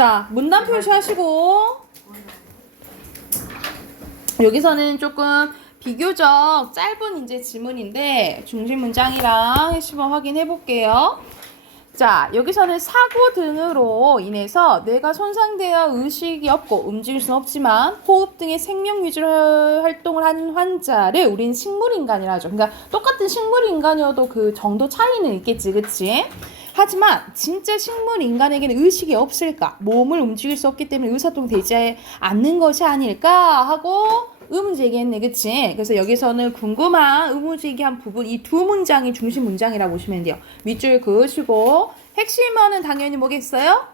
자, 문단 표시하시고 여기서는 조금 비교적 짧은 이제 지문인데 중심 문장이랑 핵심을 확인해 볼게요. 자, 여기서는 사고 등으로 인해서 뇌가 손상되어 의식이 없고 움직일 수는 없지만 호흡 등의 생명 유지 활동을 하는 환자를 우린 식물인간이라 하죠. 그러니까 똑같은 식물인간이어도 그 정도 차이는 있겠지, 그치? 하지만 진짜 식물인간에게는 의식이 없을까? 몸을 움직일 수 없기 때문에 의사소통 되지 않는 것이 아닐까? 하고 의문제기했네, 그치? 그래서 여기서는 궁금한 의문제기한 부분 이 두 문장이 중심 문장이라고 보시면 돼요. 밑줄 그으시고 핵심어는 당연히 뭐겠어요?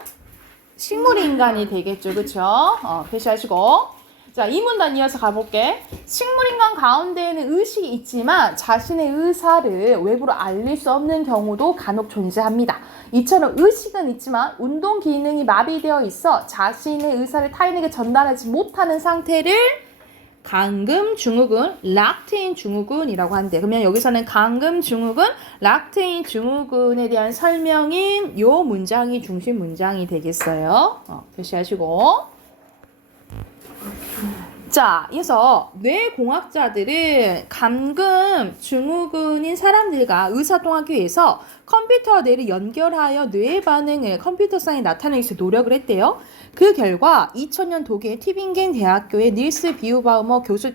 식물인간이 되겠죠, 그쵸? 표시하시고 자, 이 문단 이어서 가볼게. 식물인간 가운데에는 의식이 있지만 자신의 의사를 외부로 알릴 수 없는 경우도 간혹 존재합니다. 이처럼 의식은 있지만 운동 기능이 마비되어 있어 자신의 의사를 타인에게 전달하지 못하는 상태를 감금 증후군, 락테인 증후군이라고 한대. 그러면 여기서는 감금 증후군, 락테인 증후군에 대한 설명인 요 문장이 중심 문장이 되겠어요. 표시하시고. 자, 이어서 뇌공학자들은 감금 증후군인 사람들과 의사통하기 위해서 컴퓨터와 뇌를 연결하여 뇌의 반응을 컴퓨터상에 나타내기 위해서 노력을 했대요. 그 결과 2000년 독일 튜빙겐 대학교의 닐스 비우바우머 교수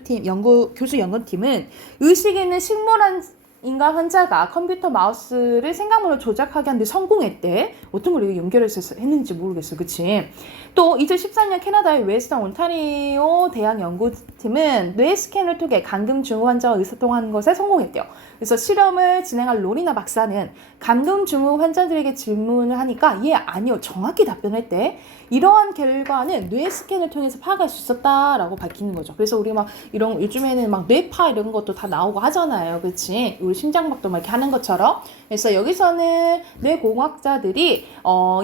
연구팀은 의식에 있는 식물인간 환자가 컴퓨터 마우스를 생각으로 조작하게 하는데 성공했대. 어떤 걸 연결해서 했는지 모르겠어, 그치? 또 2014년 캐나다의 웨스턴 온타리오 대학 연구팀은 뇌 스캔을 통해 감금 증후 환자와 의사소통하는 것에 성공했대요. 그래서 실험을 진행한 로리나 박사는 감금 증후 환자들에게 질문을 하니까 아니요, 정확히 답변했대. 이러한 결과는 뇌 스캔을 통해서 파악할 수 있었다라고 밝히는 거죠. 그래서 우리 막 이런 요즘에는 막 뇌파 이런 것도 다 나오고 하잖아요, 그렇지? 우리 심장박도 막 이렇게 하는 것처럼. 그래서 여기서는 뇌공학자들이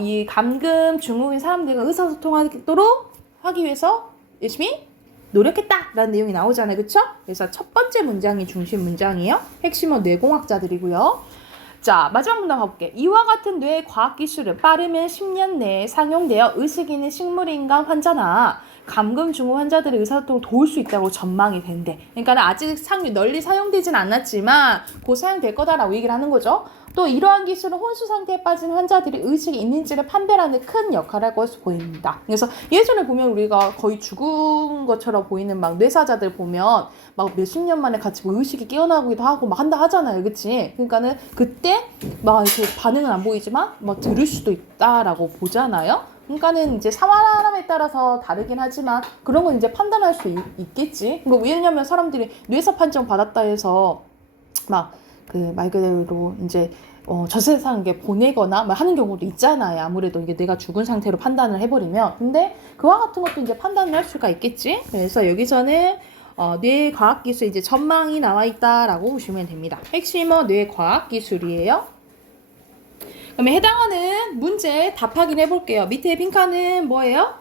이 감금 증후인 사람들과 의사소통하도록 하기 위해서 열심히 노력했다라는 내용이 나오잖아요, 그렇죠? 그래서 첫 번째 문장이 중심 문장이에요. 핵심은 뇌공학자들이고요. 자, 마지막 문장 가볼게. 이와 같은 뇌 과학 기술은 빠르면 10년 내에 상용되어 의식 있는 식물인간 환자나 감금 증후 환자들의 의사소통을 도울 수 있다고 전망이 된대. 그러니까 아직 널리 사용되진 않았지만 곧 사용될 거다라고 얘기를 하는 거죠. 또 이러한 기술은 혼수 상태에 빠진 환자들이 의식이 있는지를 판별하는 큰 역할을 하고 보입니다. 그래서 예전에 보면 우리가 거의 죽은 것처럼 보이는 막 뇌사자들 보면 막 몇십 년 만에 같이 뭐 의식이 깨어나기도 하고 막 한다 하잖아요, 그치? 그러니까는 그때 막 이렇게 반응은 안 보이지만 막 들을 수도 있다라고 보잖아요. 그러니까는 이제 사람에 따라서 다르긴 하지만 그런 건 이제 판단할 수 있겠지. 그러니까 왜냐면 사람들이 뇌사 판정 받았다 해서 막 그 말 그대로 이제 저 세상에 보내거나 막 하는 경우도 있잖아요. 아무래도 이게 내가 죽은 상태로 판단을 해버리면. 근데 그와 같은 것도 이제 판단을 할 수가 있겠지. 그래서 여기서는 뇌 과학 기술 이제 전망이 나와 있다라고 보시면 됩니다. 핵심은 뇌 과학 기술이에요. 그러면 해당하는 문제 답 확인해 볼게요. 밑에 빈칸은 뭐예요?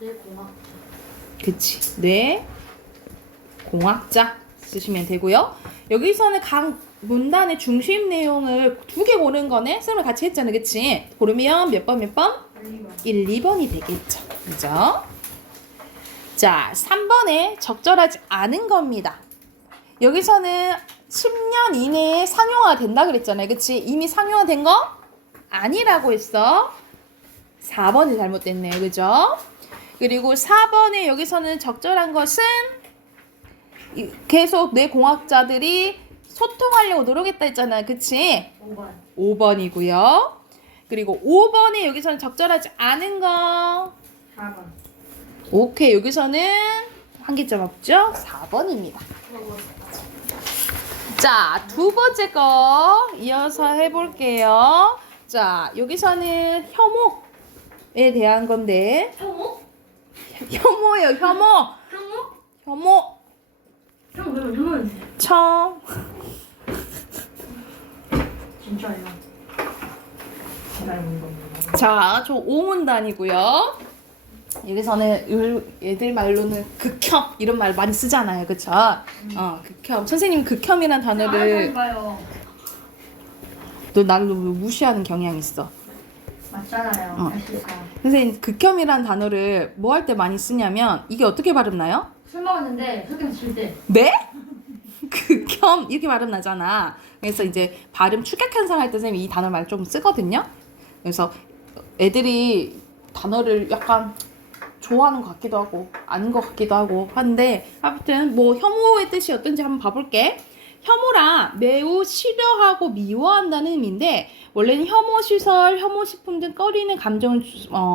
뇌공학자. 그치. 뇌공학자 쓰시면 되고요. 여기서는 각 문단의 중심 내용을 두 개 고른 거네. 쌤을 같이 했잖아, 그치? 고르면 몇 번? 1, 2번이 되겠죠. 그죠? 자, 3번에 적절하지 않은 겁니다. 여기서는 10년 이내에 상용화 된다 그랬잖아요, 그치? 이미 상용화 된 거? 아니라고 했어. 4번이 잘못됐네요, 그죠? 그리고 4번에 여기서는 적절한 것은 계속 뇌공학자들이 소통하려고 노력했다 했잖아요, 그치? 5번이고요. 그리고 5번에 여기서는 적절하지 않은 거 4번. 오케이, 여기서는 한 개점 없죠? 4번입니다. 자, 두 번째 거 이어서 해볼게요. 자, 여기서는 혐오에 대한 건데 혐오? 혐오예요, 혐오. 혐오? 혐오. 혐오는 청. 진짜예요. 기다려보는 겁니다. 자, 저 5문단이고요. 여기서는 얘들 말로는 극혐 이런 말 많이 쓰잖아요, 그쵸? 극혐. 선생님 극혐이란 단어를 봐요. 너 나를 무시하는 경향이 있어. 맞잖아요. 어. 할 수 있어요. 선생님 극혐이란 단어를 뭐 할 때 많이 쓰냐면 이게 어떻게 발음나요? 술 먹었는데 흑염 칠 때. 네? 극혐 이렇게 발음 나잖아. 그래서 이제 발음 축약 현상 할 때 선생님이 이 단어 말 좀 쓰거든요. 그래서 애들이 단어를 약간 좋아하는 것 같기도 하고 아닌 것 같기도 하고 하는데 아무튼 뭐 혐오의 뜻이 어떤지 한번 봐볼게. 혐오라 매우 싫어하고 미워한다는 의미인데 원래는 혐오 시설, 혐오 식품 등 꺼리는 감정을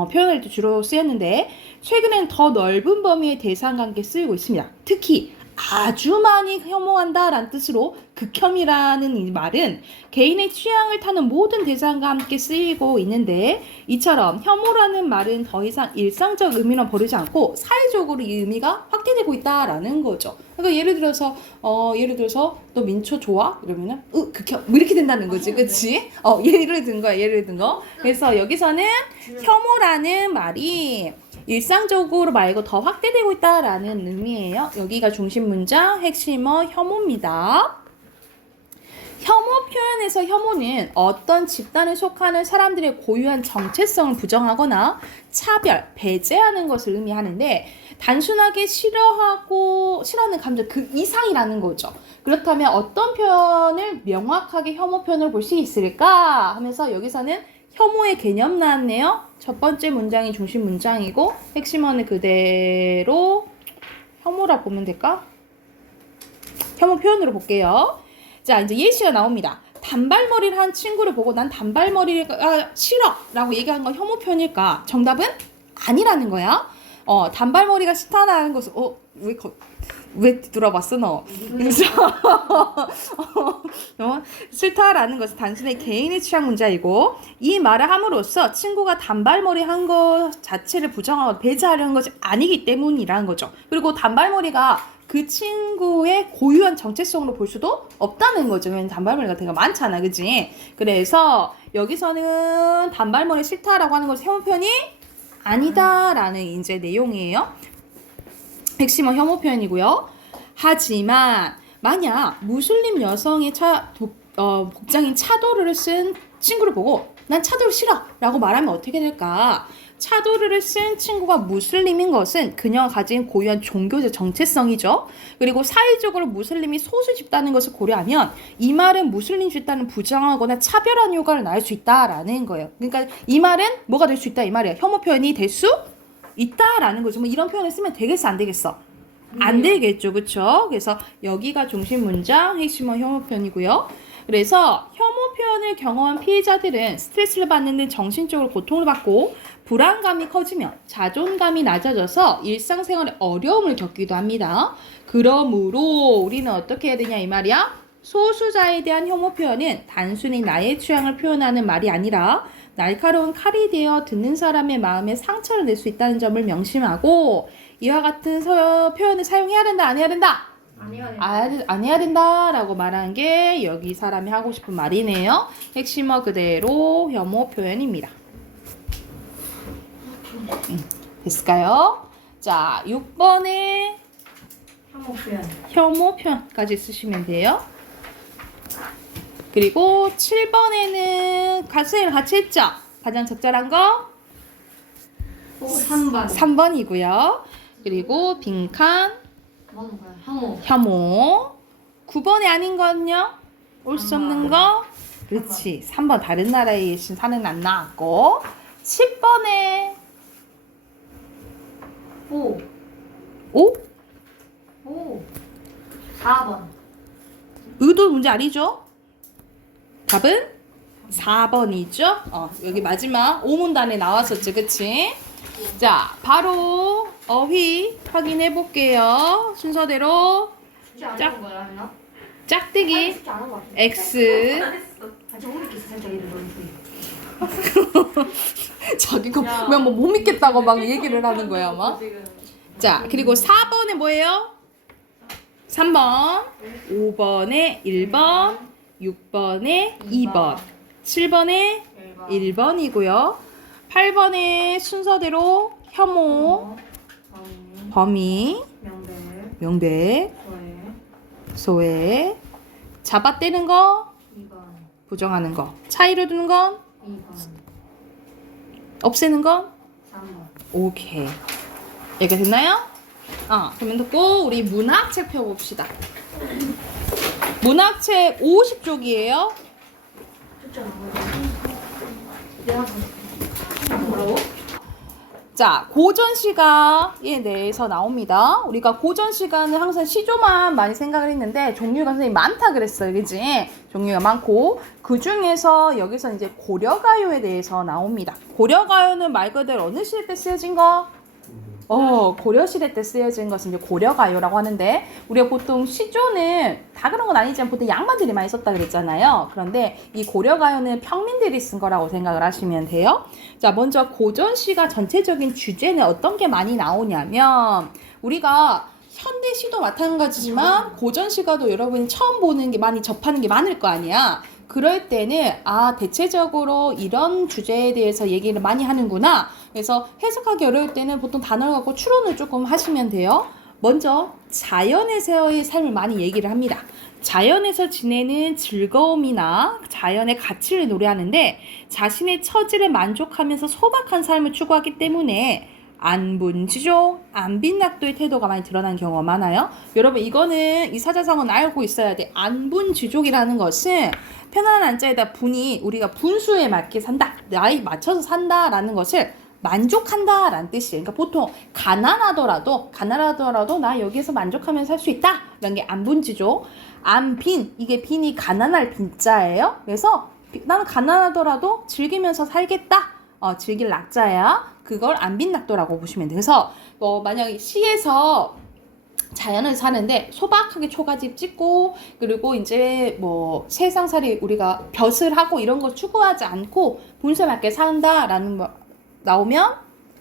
표현할 때 주로 쓰였는데 최근에는 더 넓은 범위의 대상과 함께 쓰이고 있습니다. 특히 아주 많이 혐오한다라는 뜻으로 극혐이라는 이 말은 개인의 취향을 타는 모든 대상과 함께 쓰이고 있는데 이처럼 혐오라는 말은 더 이상 일상적 의미로 버리지 않고 사회적으로 이 의미가 확대되고 있다라는 거죠. 그러니까 예를 들어서 너 민초 좋아? 이러면은 극혐 뭐 이렇게 된다는 거지, 그렇지? 예를 든 거야, 예를 든 거. 그래서 여기서는 혐오라는 말이 일상적으로 말고 더 확대되고 있다라는 의미예요. 여기가 중심 문장 핵심어 혐오입니다. 혐오 표현에서 혐오는 어떤 집단에 속하는 사람들의 고유한 정체성을 부정하거나 차별, 배제하는 것을 의미하는데 단순하게 싫어하는 감정 그 이상이라는 거죠. 그렇다면 어떤 표현을 명확하게 혐오 표현을 볼 수 있을까 하면서 여기서는 혐오의 개념 나왔네요. 첫 번째 문장이 중심 문장이고 핵심어는 그대로 혐오라 보면 될까? 혐오 표현으로 볼게요. 자, 이제 예시가 나옵니다. 단발머리를 한 친구를 보고 난 단발머리가 싫어 라고 얘기한 건 혐오 표현일까? 정답은 아니라는 거야. 단발머리가 싫다라는 것은 왜 뒤돌아봤어 너? 그래서 싫다라는 것은 단순히 개인의 취향 문제이고 이 말을 함으로써 친구가 단발머리 한 것 자체를 부정하고 배제하려는 것이 아니기 때문이라는 거죠. 그리고 단발머리가 그 친구의 고유한 정체성으로 볼 수도 없다는 거죠. 왜냐면 단발머리가 되게 많잖아, 그치? 그래서 여기서는 단발머리 싫다라고 하는 것은 혐오 표현이 아니다라는 이제 내용이에요. 핵심은 혐오 표현이고요. 하지만 만약 무슬림 여성의 복장인 차도르를 쓴 친구를 보고 난 차도르 싫어 라고 말하면 어떻게 될까? 차도르를 쓴 친구가 무슬림인 것은 그녀가 가진 고유한 종교적 정체성이죠. 그리고 사회적으로 무슬림이 소수 집단인 것을 고려하면 이 말은 무슬림 집단을 부정하거나 차별하는 효과를 낳을 수 있다라는 거예요. 그러니까 이 말은 뭐가 될 수 있다 이 말이에요. 혐오 표현이 될 수 있다라는 거죠. 뭐 이런 표현을 쓰면 되겠어 안 되겠어? 안 되겠죠, 그렇죠? 그래서 여기가 중심 문장 핵심어 혐오 표현이고요. 그래서 혐오 표현을 경험한 피해자들은 스트레스를 받는 등 정신적으로 고통을 받고 불안감이 커지며 자존감이 낮아져서 일상생활에 어려움을 겪기도 합니다. 그러므로 우리는 어떻게 해야 되냐 이 말이야? 소수자에 대한 혐오 표현은 단순히 나의 취향을 표현하는 말이 아니라 날카로운 칼이 되어 듣는 사람의 마음에 상처를 낼 수 있다는 점을 명심하고 이와 같은 표현을 사용해야 된다 안 해야 된다? 안 해야 된다라고 말한 게 여기 사람이 하고 싶은 말이네요. 핵심어 그대로 혐오 표현입니다. 됐을까요? 자, 6번에 혐오 표현까지 쓰시면 돼요. 그리고 7번에는 같이 했죠? 가장 적절한 거? 3번. 3번이고요. 그리고 빈칸 뭐는 거야? 혐오. 9번에 아닌 건요? 올 수 없는 거? 그렇지. 3번 다른 나라에 사는 안 나왔고 10번에 5. 5? 4번. 의도 문제 아니죠? 답은 4번이죠? 여기 마지막 5문단에 나왔었지, 그치? 자, 바로 어휘 확인해 볼게요. 순서대로 쉽지 않은 거야, 하나? 짝대기 쉽지 않은 거 같아. X 좀 모르겠어, 살짝 이래 너무 자기가 그냥 못 믿겠다고 막 얘기를 하는 거야, 막. 자, 그리고 4번에 뭐예요? 3번, 5번에 1번, 6번에 2번, 7번에 1번이고요. 8번에 순서대로 혐오, 범위, 명백, 소외, 잡아떼는 거, 2번. 부정하는 거, 차이를 두는 건 2번. 없애는 건? 3번. 오케이. 여기가 됐나요? 그러면 듣고 우리 문학책 펴봅시다. 문학책 50쪽이에요. 숫자 내가 뭐라고? 자, 고전 시가에 대해서 나옵니다. 우리가 고전 시가는 항상 시조만 많이 생각을 했는데 종류가 선생님이 많다 그랬어요. 그지? 종류가 많고 그 중에서 여기서 이제 고려가요에 대해서 나옵니다. 고려가요는 말 그대로 어느 시대 때 쓰여진 거? 고려시대 때 쓰여진 것은 이제 고려가요라고 하는데 우리가 보통 시조는 다 그런 건 아니지만 보통 양반들이 많이 썼다 그랬잖아요. 그런데 이 고려가요는 평민들이 쓴 거라고 생각을 하시면 돼요. 자, 먼저 고전시가 전체적인 주제는 어떤 게 많이 나오냐면 우리가 현대 시도 마찬가지지만 고전시가도 여러분이 처음 보는 게 많이 접하는 게 많을 거 아니야. 그럴 때는 대체적으로 이런 주제에 대해서 얘기를 많이 하는구나. 그래서 해석하기 어려울 때는 보통 단어를 갖고 추론을 조금 하시면 돼요. 먼저 자연에서의 삶을 많이 얘기를 합니다. 자연에서 지내는 즐거움이나 자연의 가치를 노래하는데 자신의 처지를 만족하면서 소박한 삶을 추구하기 때문에 안분지조, 안빈낙도의 태도가 많이 드러나는 경우가 많아요. 여러분 이거는 이 사자성어는 알고 있어야 돼. 안분지족이라는 것은 편안한 안자에다 분이 우리가 분수에 맞게 산다, 나이 맞춰서 산다라는 것을 만족한다라는 뜻이에요. 그러니까 보통 가난하더라도 나 여기에서 만족하면서 살 수 있다 라는 게 안분지족. 안빈, 이게 빈이 가난할 빈자예요. 그래서 나는 가난하더라도 즐기면서 살겠다, 즐길 낙자야. 그걸 안빈낙도라고 보시면 돼요. 그래서 만약에 시에서 자연을 사는데 소박하게 초가집 찍고 그리고 이제 세상살이 우리가 벼슬 하고 이런 거 추구하지 않고 분수에 맞게 산다라는 나오면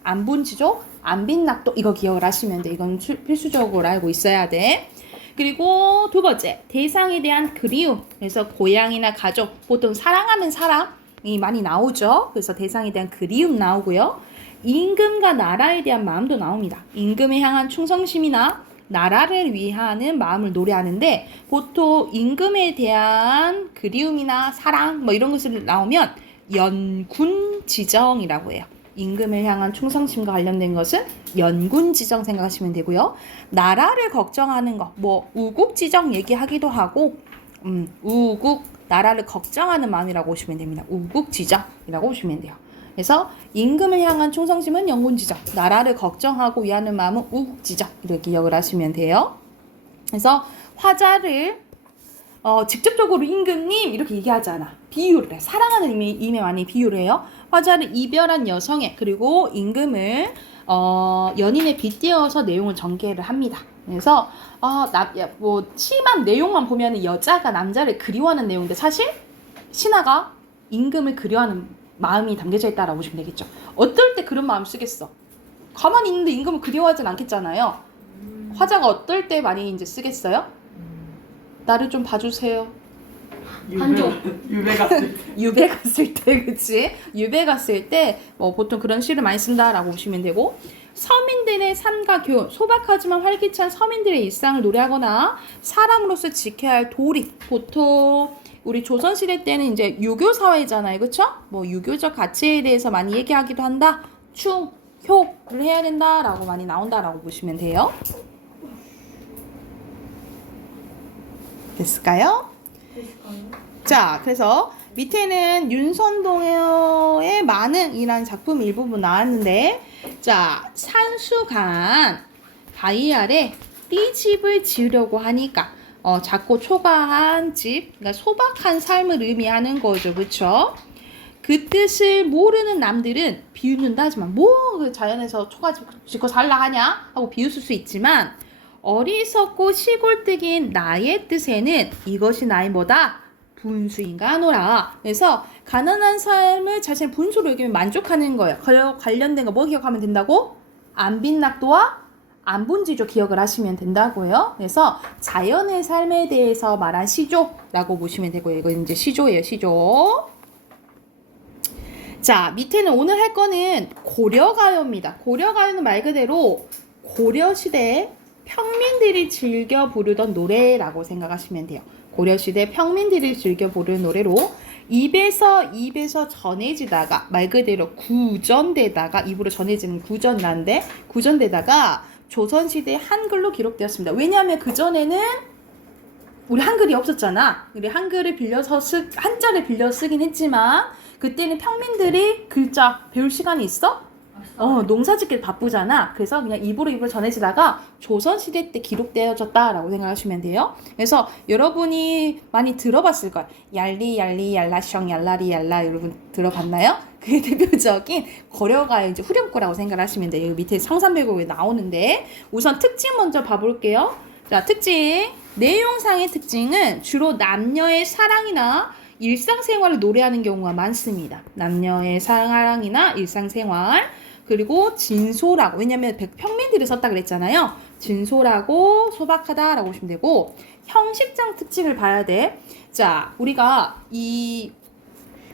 안분지족, 안빈낙도 이거 기억을 하시면 돼. 이건 필수적으로 알고 있어야 돼. 그리고 두 번째, 대상에 대한 그리움. 그래서 고향이나 가족, 보통 사랑하는 사람이 많이 나오죠. 그래서 대상에 대한 그리움 나오고요. 임금과 나라에 대한 마음도 나옵니다. 임금에 향한 충성심이나 나라를 위하는 마음을 노래하는데 보통 임금에 대한 그리움이나 사랑 이런 것을 나오면 연군지정이라고 해요. 임금을 향한 충성심과 관련된 것은 연군지정 생각하시면 되고요. 나라를 걱정하는 거, 우국지정 얘기하기도 하고 우국, 나라를 걱정하는 마음이라고 보시면 됩니다. 우국지정이라고 보시면 돼요. 그래서 임금을 향한 충성심은 연군지정, 나라를 걱정하고 위하는 마음은 우국지정 이렇게 기억을 하시면 돼요. 그래서 화자를 직접적으로 임금님 이렇게 얘기하잖아. 비유를 해. 사랑하는 의미에 많이 비유를 해요. 화자를 이별한 여성에 그리고 임금을 연인에 빗대어서 내용을 전개를 합니다. 그래서 시만 내용만 보면 여자가 남자를 그리워하는 내용인데 사실 신하가 임금을 그리워하는 마음이 담겨져 있다라고 보시면 되겠죠. 어떨 때 그런 마음 쓰겠어? 가만히 있는데 임금을 그리워하진 않겠잖아요. 화자가 어떨 때 많이 이제 쓰겠어요? 나를 좀 봐주세요. 유배 갔을 때, 그치? 유배 갔을 때 보통 그런 시를 많이 쓴다라고 보시면 되고, 서민들의 삶과 교훈, 소박하지만 활기찬 서민들의 일상을 노래하거나 사람으로서 지켜야 할 도리, 보통 우리 조선시대 때는 이제 유교 사회잖아요. 그쵸? 유교적 가치에 대해서 많이 얘기하기도 한다. 효를 해야 된다라고 많이 나온다라고 보시면 돼요. 됐을까요? 자, 그래서 밑에는 윤선동의 만흥이라는 작품 일부분 나왔는데, 자, 산수간 바위 아래 띠집을 지으려고 하니까 작고 초가한 집, 그러니까 소박한 삶을 의미하는 거죠. 그쵸? 그 뜻을 모르는 남들은 비웃는다 하지만 그 자연에서 초가집 짓고 살라 하냐? 하고 비웃을 수 있지만 어리석고 시골뜨기인 나의 뜻에는 이것이 나의 분수인가 하노라. 그래서 가난한 삶을 자신의 분수로 여기면 만족하는 거예요. 관련된 거 기억하면 된다고? 안빈낙도와 안분지조 기억을 하시면 된다고요. 그래서 자연의 삶에 대해서 말한 시조라고 보시면 되고요. 이거 이제 시조예요. 시조. 자, 밑에는 오늘 할 거는 고려가요입니다. 고려가요는 말 그대로 고려시대에 평민들이 즐겨 부르던 노래라고 생각하시면 돼요. 고려시대 평민들이 즐겨 부르는 노래로 입에서 전해지다가 말 그대로 구전되다가 입으로 전해지는 구전란데 구전되다가 조선시대 한글로 기록되었습니다. 왜냐하면 그전에는 우리 한글이 없었잖아. 우리 한글을 빌려서 한자를 빌려 쓰긴 했지만 그때는 평민들이 글자 배울 시간이 있어? 농사짓기 바쁘잖아. 그래서 그냥 입으로 전해지다가 조선시대 때 기록되어졌다라고 생각하시면 돼요. 그래서 여러분이 많이 들어봤을 거예요. 얄리 얄라셩 얄라리 얄라 여러분 들어봤나요? 그게 대표적인 고려가의 이제 후렴구라고 생각하시면 돼요. 여기 밑에 성산배곡에 나오는데 우선 특징 먼저 봐볼게요. 자, 특징. 내용상의 특징은 주로 남녀의 사랑이나 일상생활을 노래하는 경우가 많습니다. 남녀의 사랑이나 일상생활. 그리고 진솔하고, 왜냐면 평민들이 썼다 그랬잖아요. 진솔하고 소박하다라고 보시면 되고, 형식상 특징을 봐야 돼. 자, 우리가 이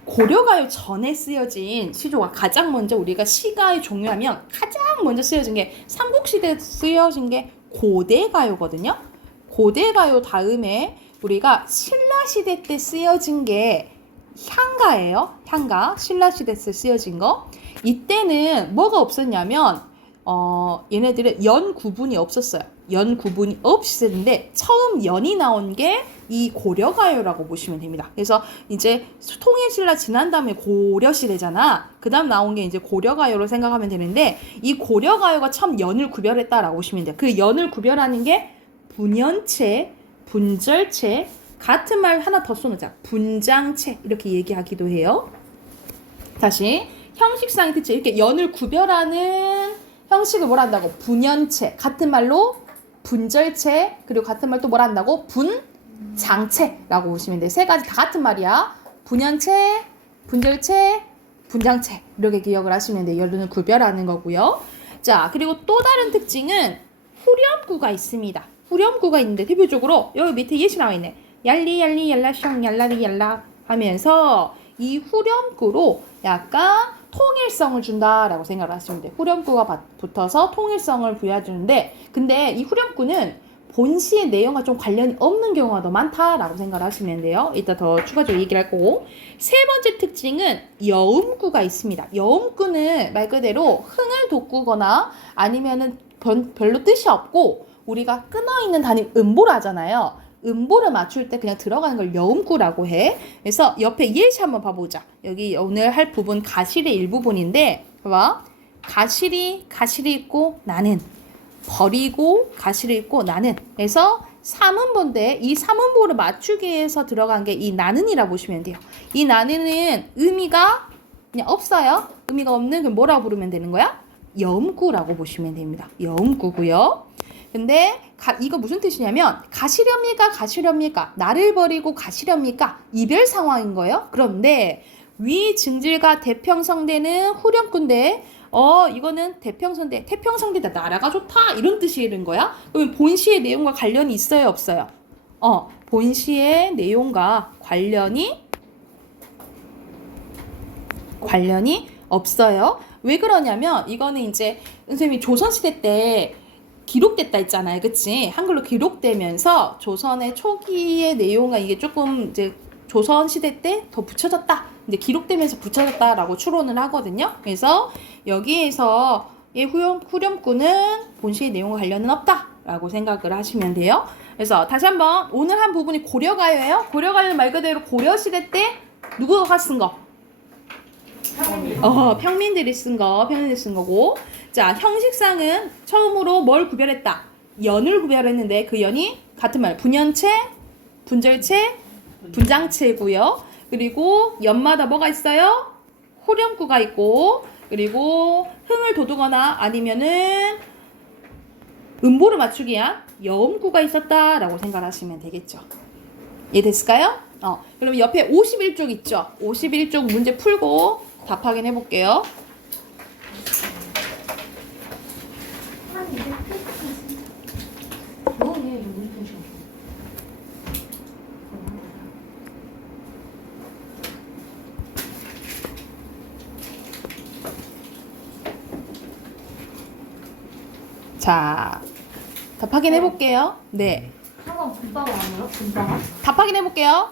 고려가요 전에 쓰여진 시조가 가장 먼저 우리가 시가의 종류하면 가장 먼저 쓰여진 게 삼국시대에 쓰여진 게 고대가요거든요. 고대가요 다음에 우리가 신라시대 때 쓰여진 게 향가예요. 향가. 신라시대 때 쓰여진 거. 이때는 뭐가 없었냐면 얘네들은 연 구분이 없었어요. 연 구분이 없었는데 처음 연이 나온 게 이 고려가요라고 보시면 됩니다. 그래서 이제 통일신라 지난 다음에 고려시대잖아. 그 다음 나온 게 이제 고려가요로 생각하면 되는데 이 고려가요가 처음 연을 구별했다라고 보시면 돼요. 그 연을 구별하는 게 분연체, 분절체, 같은 말 하나 더 써놓자. 분장체 이렇게 얘기하기도 해요. 다시 형식상의 특징 이렇게 연을 구별하는 형식을 뭐라 한다고? 분연체 같은 말로 분절체 그리고 같은 말 또 뭐라 한다고? 분장체라고 보시면 돼요. 세 가지 다 같은 말이야. 분연체, 분절체, 분장체 이렇게 기억을 하시면 돼요. 연을 구별하는 거고요. 자 그리고 또 다른 특징은 후렴구가 있습니다. 후렴구가 있는데 대표적으로 여기 밑에 예시 나와 있네. 얄리 얄라셩 얄라리 얄라 하면서 이 후렴구로 약간 통일성을 준다라고 생각을 하시면 돼요. 후렴구가 붙어서 통일성을 부여해주는데 근데 이 후렴구는 본시의 내용과 좀 관련이 없는 경우가 더 많다라고 생각을 하시면 돼요. 이따 더 추가적으로 얘기를 할 거고 세 번째 특징은 여음구가 있습니다. 여음구는 말 그대로 흥을 돋구거나 아니면은 별로 뜻이 없고 우리가 끊어있는 단위 음보를 하잖아요. 음보를 맞출 때 그냥 들어가는 걸 여음구라고 해. 그래서 옆에 예시 한번 봐보자. 여기 오늘 할 부분 가실의 일부분인데 봐봐. 가실이 있고 나는 버리고 가실이 있고 나는 그래서 삼음보인데 이 삼음보를 맞추기 위해서 들어간 게 이 나는이라고 보시면 돼요. 이 나는은 의미가 그냥 없어요. 의미가 없는 그 뭐라고 부르면 되는 거야? 여음구라고 보시면 됩니다. 여음구고요. 근데 이거 무슨 뜻이냐면 가시렵니까? 나를 버리고 가시렵니까? 이별 상황인 거예요. 그런데 위 증질과 대평성대는 후렴구인데 이거는 태평성대다 나라가 좋다 이런 뜻이는 거야. 그러면 본시의 내용과 관련이 있어요 없어요? 본시의 내용과 관련이 없어요. 왜 그러냐면 이거는 이제 선생님이 조선시대 때 기록됐다 했잖아요. 그치? 한글로 기록되면서 조선의 초기의 내용과 이게 조금 이제 조선시대 때 더 붙여졌다. 이제 기록되면서 붙여졌다라고 추론을 하거든요. 그래서 여기에서 이 후렴구는 본시의 내용과 관련은 없다라고 생각을 하시면 돼요. 그래서 다시 한번 오늘 한 부분이 고려가요예요. 고려가요는 말 그대로 고려시대 때 누구가 쓴 거? 평민들이 쓴 거고. 자, 형식상은 처음으로 뭘 구별했다? 연을 구별했는데 그 연이 같은 말 분연체, 분절체, 분장체고요. 그리고 연마다 뭐가 있어요? 후렴구가 있고 그리고 흥을 돋우거나 아니면은 음보를 맞추기 위한 여음구가 있었다라고 생각하시면 되겠죠. 이해됐을까요? 그럼 옆에 51쪽 있죠? 51쪽 문제 풀고 답 확인해 볼게요. 자, 답 확인해 볼게요. 네. 한번 분방을 안 해요? 분방을? 답 확인해 볼게요.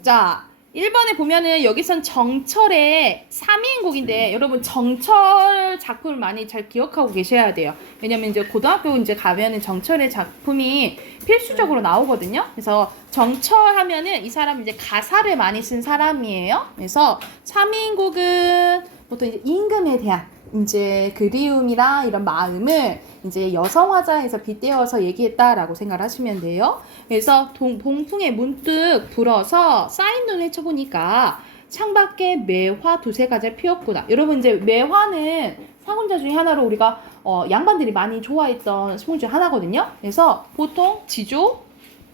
자, 1번에 보면은 여기선 정철의 3인곡인데 여러분 정철 작품을 많이 잘 기억하고 계셔야 돼요. 왜냐면 이제 고등학교 이제 가면은 정철의 작품이 필수적으로 나오거든요. 그래서 정철 하면은 이 사람 이제 가사를 많이 쓴 사람이에요. 그래서 3인곡은 보통 이제 임금에 대한 이제 그리움이랑 이런 마음을 이제 여성화자에서 빗대어서 얘기했다라고 생각을 하시면 돼요. 그래서 봉풍에 문득 불어서 쌓인 눈을 쳐보니까 창밖에 매화 두세 가지 피었구나. 여러분 이제 매화는 상훈자 중에 하나로 우리가 양반들이 많이 좋아했던 식물 중에 하나거든요. 그래서 보통 지조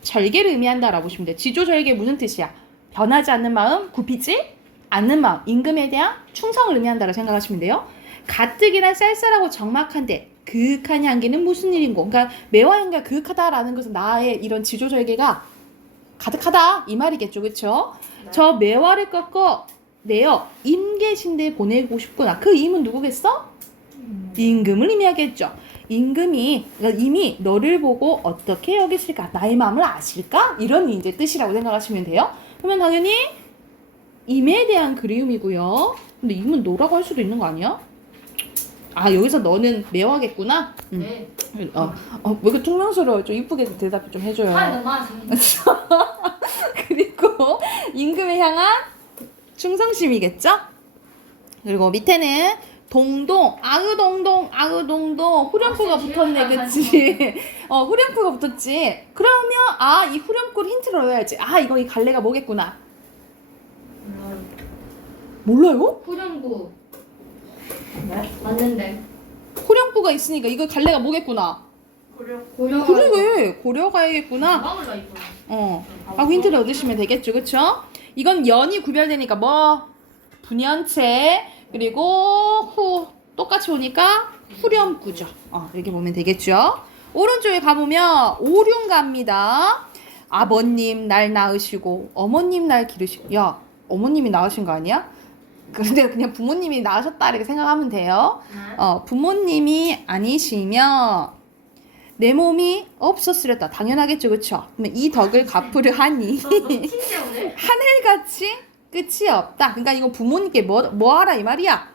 절개를 의미한다라고 보시면 돼요. 지조 절개 무슨 뜻이야? 변하지 않는 마음, 굽히지 않는 마음, 임금에 대한 충성을 의미한다라고 생각하시면 돼요. 가뜩이나 쌀쌀하고 적막한데 그윽한 향기는 무슨 일인고? 그러니까 매화 향기가 그윽하다라는 것은 나의 이런 지조절개가 가득하다 이 말이겠죠, 그렇죠? 네. 저 매화를 꺾어 내어 임계신대에 보내고 싶구나. 그 임은 누구겠어? 임금을 의미하겠죠. 임금이 이미 너를 보고 어떻게 여기실까? 나의 마음을 아실까? 이런 이제 뜻이라고 생각하시면 돼요. 그러면 당연히 임에 대한 그리움이고요. 근데 임은 너라고 할 수도 있는 거 아니야? 아 여기서 너는 매화겠구나. 네. 왜 이렇게 퉁명스러워? 좀 이쁘게 대답 좀 해줘요. 아, 너무 많아. 그리고 임금에 향한 충성심이겠죠? 그리고 밑에는 동동, 아으동동, 후렴구가 붙었네, 그치? 후렴구가 붙었지. 그러면 이 후렴구를 힌트를 얻어야지. 이거 이 갈래가 뭐겠구나. 몰라요? 후렴구. 네? 맞는데. 후렴구가 있으니까 이거 갈래가 뭐겠구나. 고려. 그래, 고려가야겠구나. 몰라 이거. 하고 힌트를 얻으시면 되겠죠, 그쵸? 이건 연이 구별되니까 뭐 분연체 그리고 후 똑같이 오니까 후렴구죠. 이렇게 보면 되겠죠. 오른쪽에 가보면 오륜갑니다. 아버님 날 낳으시고 어머님 날 기르시고. 야, 어머님이 낳으신 거 아니야? 근데 그냥 부모님이 낳으셨다 이렇게 생각하면 돼요. 부모님이 아니시면 내 몸이 없었으렸다. 당연하겠죠, 그쵸? 그러면 이 덕을 갚으려 하니 진짜 오늘. 하늘같이 끝이 없다. 그러니까 이거 부모님께 뭐 하라 이 말이야?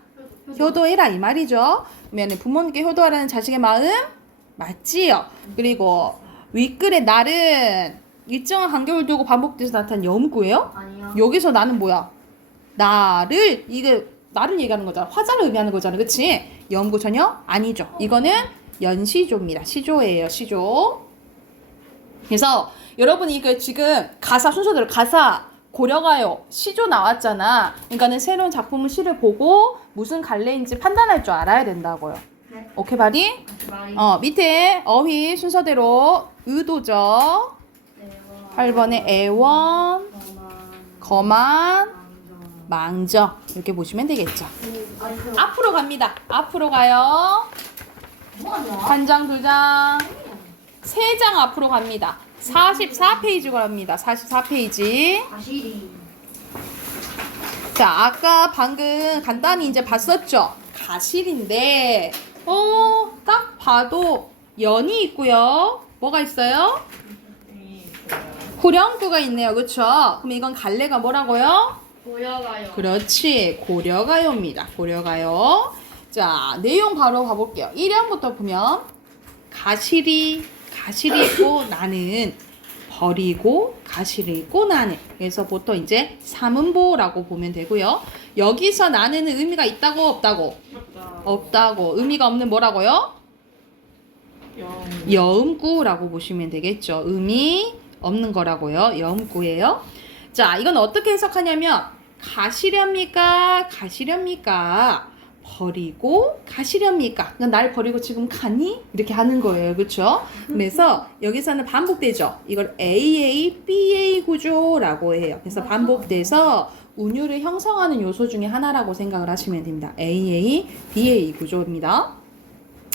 효도해라 이 말이죠. 그러면 부모님께 효도하라는 자식의 마음 맞지요. 그리고 윗글의 날은 일정한 간격을 두고 반복돼서 나타난 염구예요. 아니요. 여기서 나는 뭐야? 나를 얘기하는 거잖아. 화자를 의미하는 거잖아, 그치? 염구 전혀 아니죠. 이거는 연시조입니다. 시조예요, 시조. 그래서 여러분이 지금 가사 순서대로 가사 고려가요 시조 나왔잖아. 그러니까는 새로운 작품을 시를 보고 무슨 갈래인지 판단할 줄 알아야 된다고요. 네. 오케이 바리? 말이. 밑에 어휘 순서대로 의도죠. 8번에 애원, 거만, 망저 이렇게 보시면 되겠죠. 앞으로 갑니다. 앞으로 가요. 뭐하냐? 한 장, 두 장, 세 장 앞으로 갑니다. 44페이지 갑니다. 44페이지. 가시리. 자, 아까 방금 간단히 이제 봤었죠? 가실인데, 딱 봐도 연이 있고요. 뭐가 있어요? 후렴구가 있네요. 그쵸? 그럼 이건 갈래가 뭐라고요? 고려가요. 그렇지. 고려가요입니다. 고려가요. 자, 내용 바로 가볼게요. 1형부터 보면 가실이 있고 나는 버리고 가실이 있고 나는. 그래서 보통 이제 삼음보라고 보면 되고요. 여기서 나는은 의미가 있다고 없다고? 없다고. 의미가 없는 뭐라고요? 여음구라고 보시면 되겠죠. 의미 없는 거라고요. 여음구예요. 자, 이건 어떻게 해석하냐면 가시렵니까? 버리고 가시렵니까? 그러니까 날 버리고 지금 가니? 이렇게 하는 거예요. 그렇죠? 그래서 여기서는 반복되죠. 이걸 AA, BA 구조라고 해요. 그래서 반복돼서 운율을 형성하는 요소 중에 하나라고 생각을 하시면 됩니다. AA, BA 구조입니다.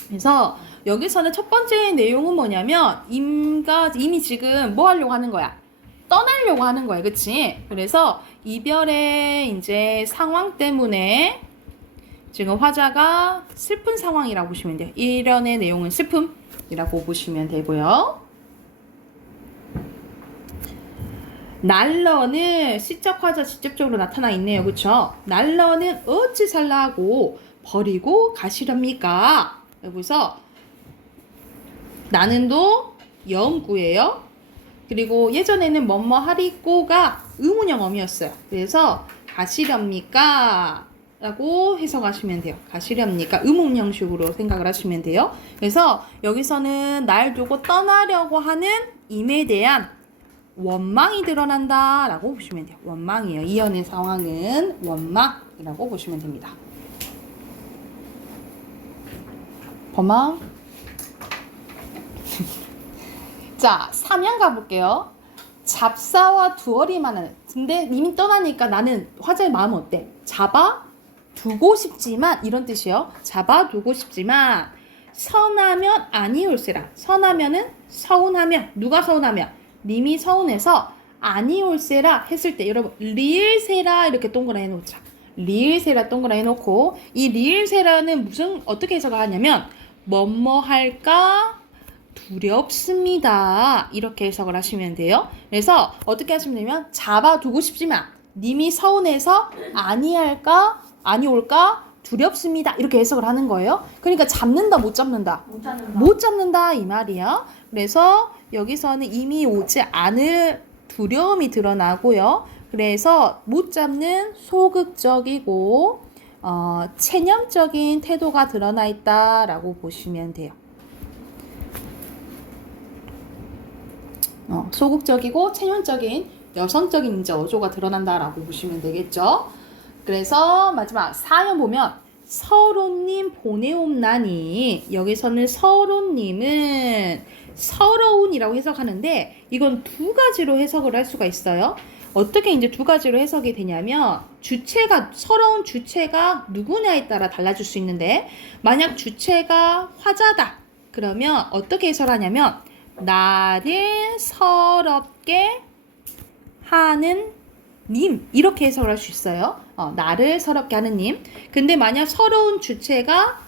그래서 여기서는 첫 번째 내용은 뭐냐면 임이 지금 뭐 하려고 하는 거야? 떠나려고 하는 거야. 그치? 그래서 이별의 이제 상황 때문에 지금 화자가 슬픈 상황이라고 보시면 돼요. 1연의 내용은 슬픔이라고 보시면 되고요. 날러는 시적 화자 직접적으로 나타나 있네요. 그쵸? 날러는 어찌 살라고 버리고 가시렵니까? 여기서 나는도 염구예요. 그리고 예전에는 뭐뭐 하리꼬가 의문형 어미였어요. 그래서 가시렵니까? 라고 해석하시면 돼요. 가시렵니까? 의문형식으로 생각을 하시면 돼요. 그래서 여기서는 날 두고 떠나려고 하는 임에 대한 원망이 드러난다 라고 보시면 돼요. 원망이에요. 이연의 상황은 원망이라고 보시면 됩니다. 범망. 자, 3형 가볼게요. 잡사와 두어리만은. 근데 이미 떠나니까 나는 화자의 마음 어때? 잡아두고 싶지만, 이런 뜻이요. 잡아두고 싶지만 선하면 아니올세라. 선하면은 서운하면. 누가 서운하면? 님이 서운해서 아니올세라 했을 때 여러분 리을세라 이렇게 동그라 해놓자. 리을세라 동그라 해놓고 이 리을세라는 무슨 어떻게 해석을 하냐면 뭐뭐 할까 두렵습니다. 이렇게 해석을 하시면 돼요. 그래서 어떻게 하시면 되면 잡아두고 싶지만 님이 서운해서 아니올까 두렵습니다. 이렇게 해석을 하는 거예요. 그러니까 잡는다 못 잡는다? 못 잡는다 이 말이야. 그래서 여기서는 이미 오지 않을 두려움이 드러나고요. 그래서 못 잡는 소극적이고 체념적인 태도가 드러나 있다라고 보시면 돼요. 소극적이고 체념적인 여성적인 이제 어조가 드러난다라고 보시면 되겠죠. 그래서 마지막 4연 보면 서로님 보내옵나니 여기서는 서로님은 서러운이라고 해석하는데 이건 두 가지로 해석을 할 수가 있어요. 어떻게 이제 두 가지로 해석이 되냐면 주체가 서러운 주체가 누구냐에 따라 달라질 수 있는데 만약 주체가 화자다 그러면 어떻게 해석하냐면 나를 서럽게 하는 님 이렇게 해석을 할 수 있어요. 나를 서럽게 하는 님. 근데 만약 서러운 주체가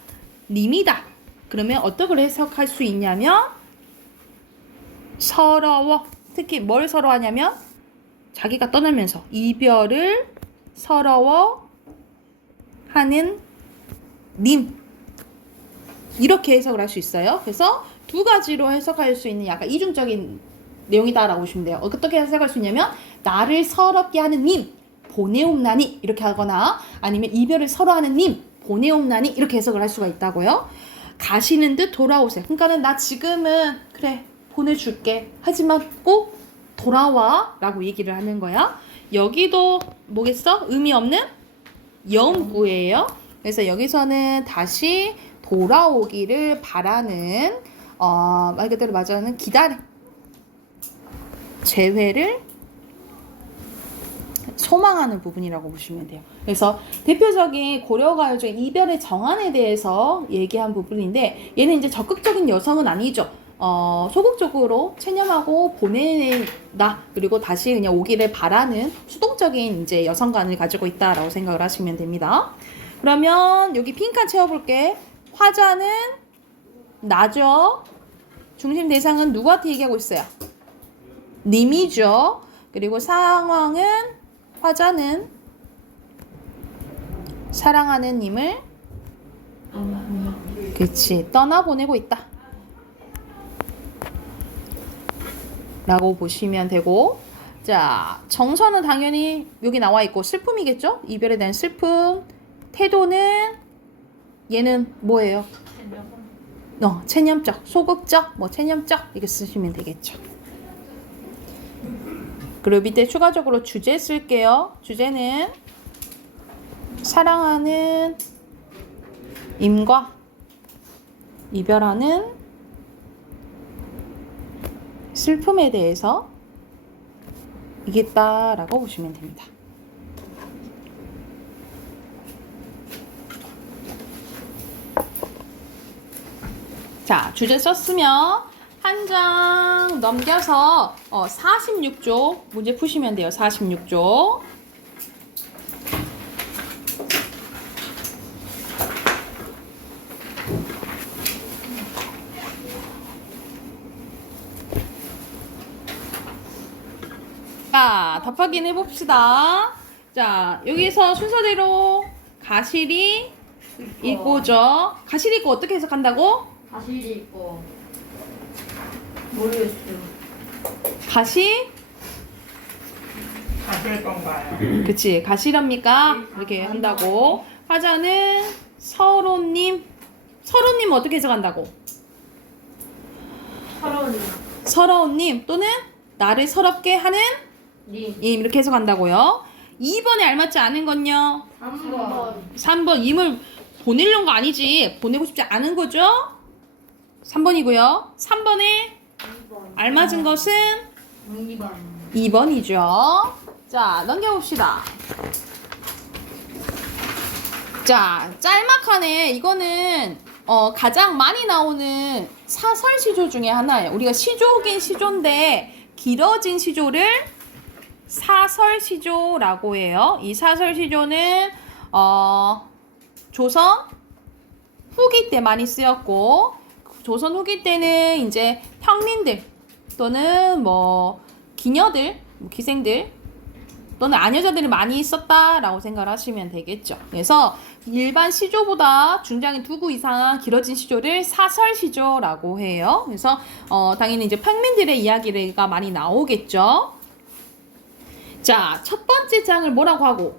님이다 그러면 어떻게 해석할 수 있냐면 서러워. 특히 뭘 서러워하냐면 자기가 떠나면서 이별을 서러워하는 님 이렇게 해석을 할 수 있어요. 그래서 두 가지로 해석할 수 있는 약간 이중적인 내용이다라고 보시면 돼요. 어떻게 해석할 수 있냐면 나를 서럽게 하는 님 보내옵나니 이렇게 하거나 아니면 이별을 서러워하는 님 보내옵나니 이렇게 해석을 할 수가 있다고요. 가시는 듯 돌아오세요. 그러니까는 나 지금은 그래 보내줄게 하지만 꼭 돌아와 라고 얘기를 하는 거야. 여기도 뭐겠어? 의미 없는 염구예요. 그래서 여기서는 다시 돌아오기를 바라는 말 그대로 맞아는 기다림 재회를 소망하는 부분이라고 보시면 돼요. 그래서 대표적인 고려가요 중에 이별의 정안에 대해서 얘기한 부분인데 얘는 이제 적극적인 여성은 아니죠. 소극적으로 체념하고 보낸다. 그리고 다시 그냥 오기를 바라는 수동적인 이제 여성관을 가지고 있다라고 생각을 하시면 됩니다. 그러면 여기 빈칸 채워볼게. 화자는 나죠. 중심 대상은 누구한테 얘기하고 있어요? 님이죠. 그리고 상황은 화자는 사랑하는 님을 그치 떠나보내고 있다 라고 보시면 되고 자 정서는 당연히 여기 나와 있고 슬픔이겠죠? 이별에 대한 슬픔 태도는 얘는 뭐예요? 체념적, 소극적, 체념적 이렇게 쓰시면 되겠죠. 그리고 밑에 추가적으로 주제 쓸게요. 주제는 사랑하는 임과 이별하는 슬픔에 대해서 이겠다라고 보시면 됩니다. 자, 주제 썼으면 한 장 넘겨서 46쪽 문제 푸시면 돼요. 46쪽. 자, 자, 답 확인해 봅시다. 자, 여기서 순서대로 가실이 있고죠. 가실이 있고 어떻게 해석한다고? 가실이 있고. 모르겠어요. 가시? 가실 건가요? 그치, 가시랍니까? 이렇게 한다고. 화자는 서로님. 서로님 어떻게 해석한다고? 서러운 서러운님 또는 나를 서럽게 하는 님. 님 이렇게 해석한다고요. 2번에 알맞지 않은 건요. 3번. 3번 임을 보내려는 거 아니지. 보내고 싶지 않은 거죠. 3번이고요. 3번에 2번. 알맞은 것은 2번. 2번이죠. 자, 넘겨봅시다. 자, 짤막하네. 이거는 가장 많이 나오는 사설 시조 중에 하나예요. 우리가 시조긴 시조인데 길어진 시조를 사설 시조라고 해요. 이 사설 시조는 조선 후기 때 많이 쓰였고, 조선 후기 때는 이제 평민들 또는 뭐 기녀들, 기생들 또는 아녀자들이 많이 썼다라고 생각을 하시면 되겠죠. 그래서 일반 시조보다 중장이 2구 이상 길어진 시조를 사설 시조라고 해요. 그래서 당연히 이제 평민들의 이야기가 많이 나오겠죠. 자, 첫 번째 장을 뭐라고 하고?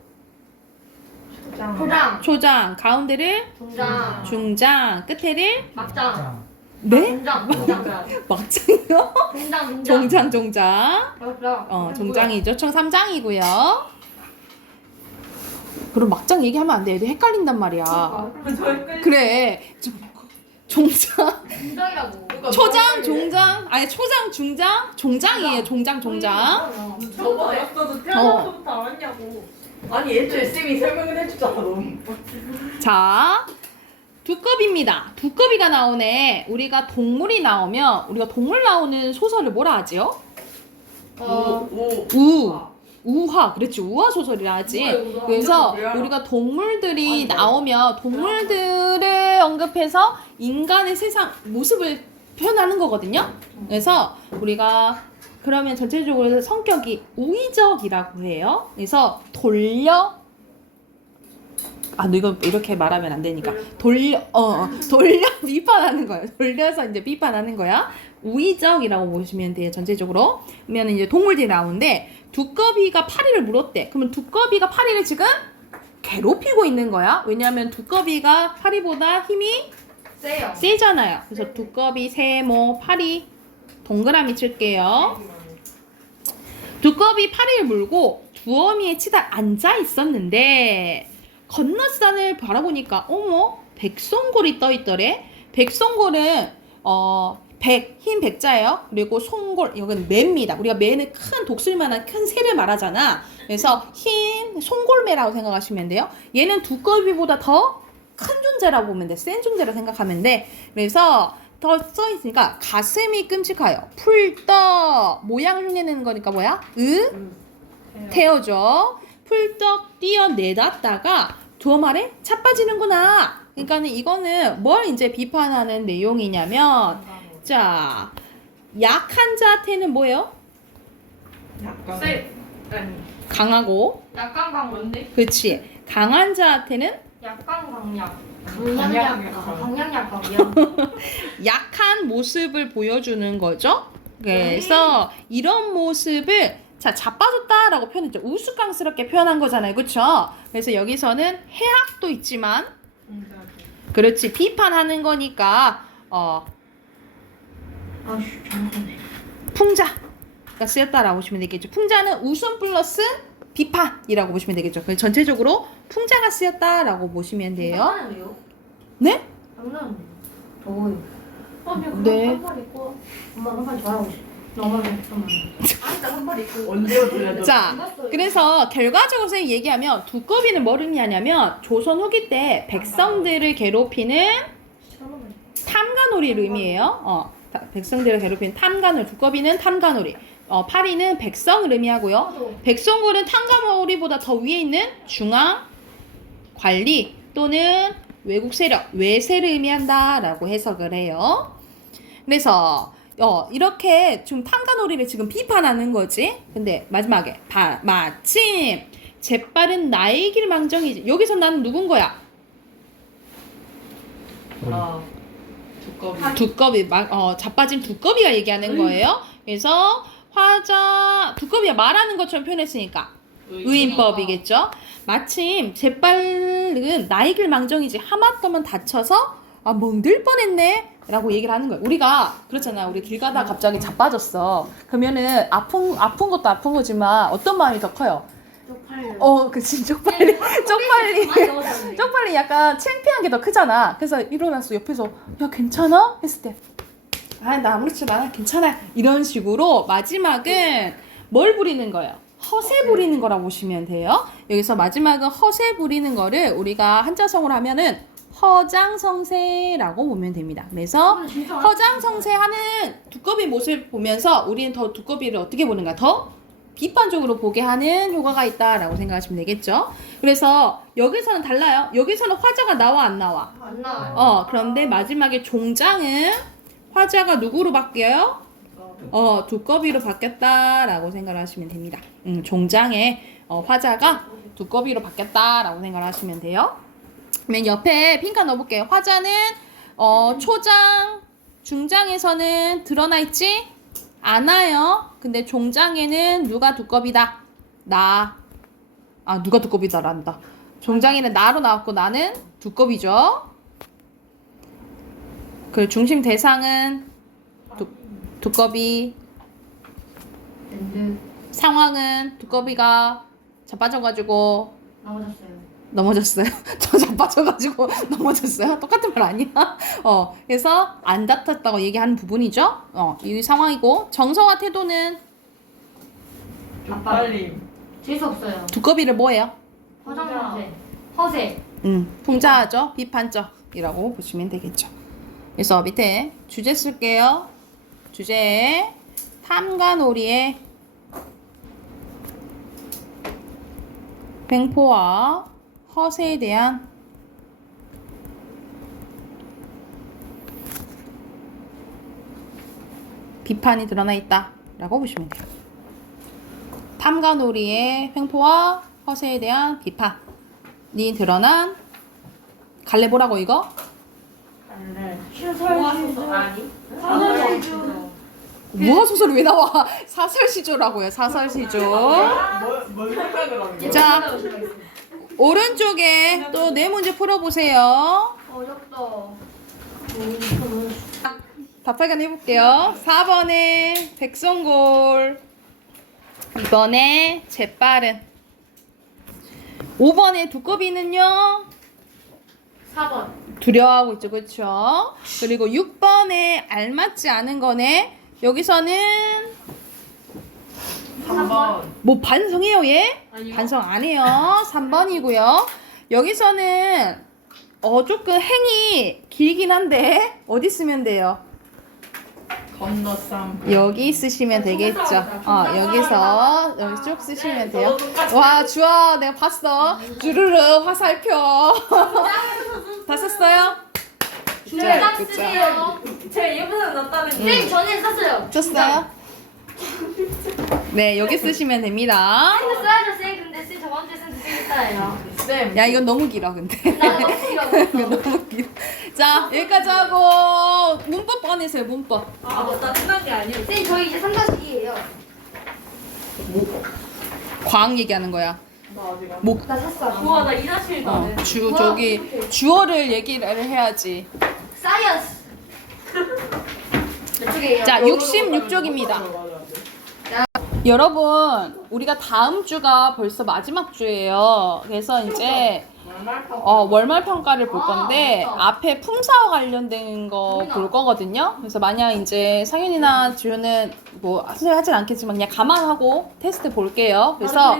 초장. 초장, 가운데를 중장. 중장, 끝에를 막장. 네? 중장. 중장. 막장이요? 중장. 종장, 종장. 맞죠? 종장이죠. 총 3장이고요. 그럼 막장 얘기하면 안 돼. 애들 헷갈린단 말이야. 그래. 종장, 중장이라고. 초장, 종장. 아니, 초장, 중장, 종장이에요. 종장, 종장. 저거 였어도 태어나서부터 알았냐고. 아니 애초에 쌤이 설명을 해주잖아 너무. 자, 두꺼비입니다. 두꺼비가 나오네. 우리가 동물이 나오면 우리가 동물 나오는 소설을 뭐라 하지요? 우화. 그렇지. 우화 소설이라 하지. 그래서 우리가 동물들이 나오면 동물들을 언급해서 인간의 세상 모습을 표현하는 거거든요. 그래서 우리가 그러면 전체적으로 성격이 우의적이라고 해요. 그래서 돌려 너 이거 이렇게 말하면 안 되니까 돌려 비판하는 거예요. 돌려서 이제 비판하는 거야. 우의적이라고 보시면 돼요. 전체적으로. 그러면 이제 동물들이 나오는데 두꺼비가 파리를 물었대. 그러면 두꺼비가 파리를 지금 괴롭히고 있는 거야. 왜냐하면 두꺼비가 파리보다 힘이 세요. 세잖아요. 그래서 두꺼비, 세모, 파리 동그라미 칠게요. 두꺼비 파리를 물고 두어미에 치다 앉아 있었는데 건너산을 바라보니까 어머 백송골이 떠 있더래. 백송골은 흰 백자예요. 그리고 송골 이건 매입니다. 우리가 매는 큰 독수리만한 큰 새를 말하잖아. 그래서 흰 송골매라고 생각하시면 돼요. 얘는 두꺼비보다 더 큰 존재라고 보면 돼. 센 존재라고 생각하면 돼. 그래서 더 써 있으니까 가슴이 끔찍하여 풀떡 모양을 흉내내는 거니까 뭐야? 태어죠. 풀떡 뛰어내렸다가 두어말에 차빠지는구나. 그러니까는 이거는 뭘 이제 비판하는 내용이냐면 자 약한 자한테는 뭐예요? 약간 강하고 약간 강원데? 그치 강한 자한테는 약간 강약. 강약약. 강약약. 약한 모습을 보여주는 거죠. 그래서 이런 모습을 자 자빠졌다라고 표현했죠. 우스꽝스럽게 표현한 거잖아요. 그쵸? 그래서 여기서는 해악도 있지만 그렇지 비판하는 거니까 정확하네. 풍자가 쓰였다라고 보시면 되겠죠. 풍자는 웃음 플러스 비판이라고 보시면 되겠죠. 그래서 전체적으로 풍자가 쓰였다라고 보시면 돼요. 장난이에요? 네? 장난. 더워요. 네. 한발 입고 엄마 한발 좋아하고 싶어. 너무 잠깐만. 아니다 한발 입고. 언제부터 자, 그래서 결과적으로 선생님이 얘기하면 두꺼비는 뭘 의미하냐면 조선 후기 때 백성들을 괴롭히는 탐관오리를 의미해요. 백성들을 괴롭히는 탐관오리. 두꺼비는 탐관오리. 파리는 백성을 의미하고요. 백성골은 탐관오리보다 더 위에 있는 중앙 관리 또는 외국 세력, 외세를 의미한다라고 해석을 해요. 그래서 이렇게 좀 탐관오리를 지금 비판하는 거지. 근데 마지막에 마침 재빠른 나의 길 망정이지. 여기서 나는 누군 거야? 아, 두꺼비 자빠진 두꺼비가 얘기하는 거예요. 그래서 두꺼비가 말하는 것처럼 표현했으니까 의인법이겠죠. 마침 재빠른 나의 길 망정이지 하마터면 다쳐서 멍들 뻔했네 라고 얘기를 하는 거예요. 우리가 그렇잖아. 우리 길 가다가 갑자기 자빠졌어. 그러면은 아픈 것도 아픈 거지만 어떤 마음이 더 커요? 쪽팔려. 그치. 쪽팔리 약간 창피한 게 더 크잖아. 그래서 일어났어. 옆에서 야 괜찮아? 했을 때 나 아무렇지도 않아. 괜찮아. 이런 식으로 마지막은 뭘 부리는 거예요? 허세 부리는 거라고 보시면 돼요. 여기서 마지막은 허세 부리는 거를 우리가 한자성으로 하면은 허장성세라고 보면 됩니다. 그래서 허장성세하는 두꺼비 모습을 보면서 우리는 더 두꺼비를 어떻게 보는가? 더 비판적으로 보게 하는 효과가 있다라고 생각하시면 되겠죠. 그래서 여기서는 달라요. 여기서는 화자가 나와 안 나와? 안 나와요. 그런데 마지막에 종장은 화자가 누구로 바뀌어요? 두꺼비로 바뀌었다라고 생각을 하시면 됩니다. 종장의 화자가 두꺼비로 바뀌었다라고 생각을 하시면 돼요. 그러면 옆에 핑크 넣어볼게요. 화자는 초장, 중장에서는 드러나 있지 않아요. 근데 종장에는 누가 두꺼비다? 나. 누가 두꺼비다란다. 종장에는 나로 나왔고 나는 두꺼비죠. 그 중심 대상은 두꺼비. 상황은 두꺼비가 자빠져가지고 넘어졌어요. 저 자빠져가지고 넘어졌어요. 똑같은 말 아니야? 그래서 안 다쳤다고 얘기하는 부분이죠. 이 상황이고 정서와 태도는 빨리. 재수 없어요. 두꺼비를 뭐예요? 허세. 풍자하죠. 비판적이라고 보시면 되겠죠. 그래서 밑에 주제 쓸게요. 주제에 탐관오리의 횡포와 허세에 대한 비판이 드러나 있다라고 보시면 돼요. 탐관오리의 횡포와 허세에 대한 비판이 드러난 갈래보라고 이거? 무화소설이 왜 나와? 사설시조라고요. 사설시조. 뭘 생각을 하는 거야? 자, 오른쪽에 또 네 문제 풀어보세요. 어렵다. 답변 해볼게요. 4번에 백성골, 2번에 재빠른, 5번에 두꺼비는요 4번. 두려워하고 있죠, 그렇죠? 그리고 6번에 알맞지 않은 거네. 여기서는 3번. 뭐 반성해요, 얘? 아니요. 반성 안 해요. 3번이고요. 여기서는 조금 행이 길긴 한데 어디 쓰면 돼요? 건너쌈. 여기 쓰시면 되겠죠. 여기서 여기 쭉 쓰시면 돼요. 와, 주아, 내가 봤어. 주르르 화살표. 다 썼어요? 네, 딱 그쵸. 쓰세요. 제 예보다 낫다는 쌤 전에 썼어요. 썼어요? 네, 여기 쓰시면 됩니다. 쌤도 써야죠 쌤. 근데 쌤 저번 주에 쌤도 쓰겠다예요. 쌤. 야, 이건 너무 길어, 근데. 나도 너무 길어. 이거 너무 길어. 자, 여기까지 하고 문법 꺼내세요, 문법. 나 끝난 게 아니에요. 쌤 저희 이제 3-2예요. 과학 얘기하는 거야. 나 아직 안. 목, 나 샀어. 좋아, 나 이다실 나는. 저기 주어를 얘기를 해야지. 사이언스. 몇 쪽이에요? 자, 66쪽입니다. 여러분, 우리가 다음 주가 벌써 마지막 주예요. 그래서 이제 월말 평가를 볼 건데 맞다. 앞에 품사와 관련된 거 볼 거거든요. 그래서 만약 이제 상윤이나 지효는 뭐 선생님 하진 않겠지만 그냥 감안하고 테스트 볼게요. 그래서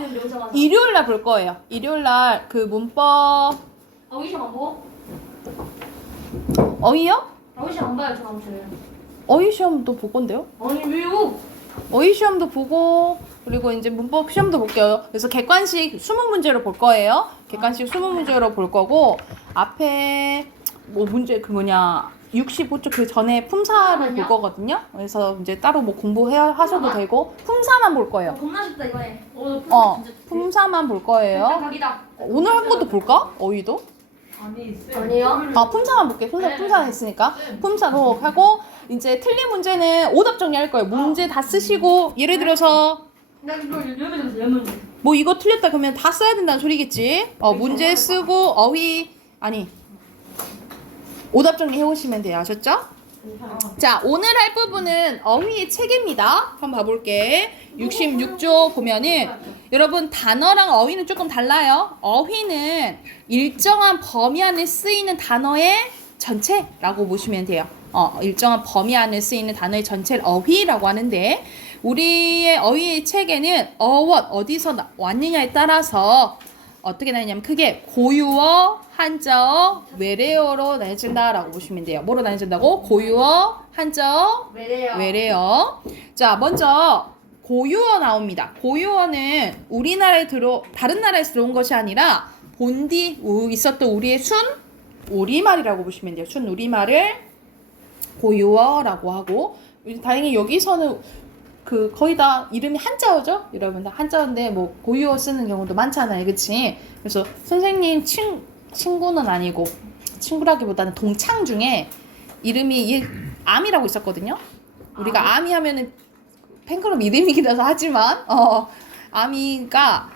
일요일 날 볼 거예요. 일요일 날 그 문법 어휘시험 안 보고? 어휘요? 어휘시험 안 봐요 저 다음 주에. 어휘 시험도 볼 건데요. 아니 왜요? 어휘 시험도 보고 그리고 이제 문법 시험도 볼게요. 그래서 객관식 20문제로 볼 거예요. 객관식 20문제로 볼 거고 앞에 뭐 문제 그 뭐냐 65쪽 그 전에 품사를 볼 거거든요. 그래서 이제 따로 뭐 공부해야 하셔도 되고 품사만 볼 거예요. 겁나 쉽다 이번에. 품사만 볼 거예요. 각이다. 오늘 한 것도 볼까? 어휘도? 아니 아니요. 품사만 볼게. 품사 했으니까 품사로 하고 이제 틀린 문제는 오답 정리할 거예요. 문제 다 쓰시고 예를 들어서 나 이거 열면 뭐 이거 틀렸다 그러면 다 써야 된다는 소리겠지. 문제 쓰고 어휘 아니 오답 정리 해오시면 돼요. 아셨죠? 자, 오늘 할 부분은 어휘의 체계입니다. 한번 봐볼게. 66조 보면은 여러분 단어랑 어휘는 조금 달라요. 어휘는 일정한 범위 안에 쓰이는 단어의 전체라고 보시면 돼요. 일정한 범위 안에 쓰이는 단어의 전체를 어휘라고 하는데 우리의 어휘의 체계는 어원 어디서 왔느냐에 따라서 어떻게 나뉘냐면 크게 고유어, 한자어, 외래어로 나뉘어진다라고 보시면 돼요. 뭐로 나뉘어진다고? 고유어, 한자어, 외래어. 자, 먼저 고유어 나옵니다. 고유어는 우리나라에 다른 나라에서 들어온 것이 아니라 본디 있었던 우리의 순 우리말이라고 보시면 돼요. 순 우리말을 고유어라고 하고 다행히 여기서는 거의 다 이름이 한자어죠? 여러분들 한자어인데 뭐 고유어 쓰는 경우도 많잖아요. 그치? 그래서 선생님 친구는 아니고 친구라기보다는 동창 중에 이름이 아미라고 있었거든요. 우리가 아미 하면은 팬클럽 이름이긴 해서 하지만 아미가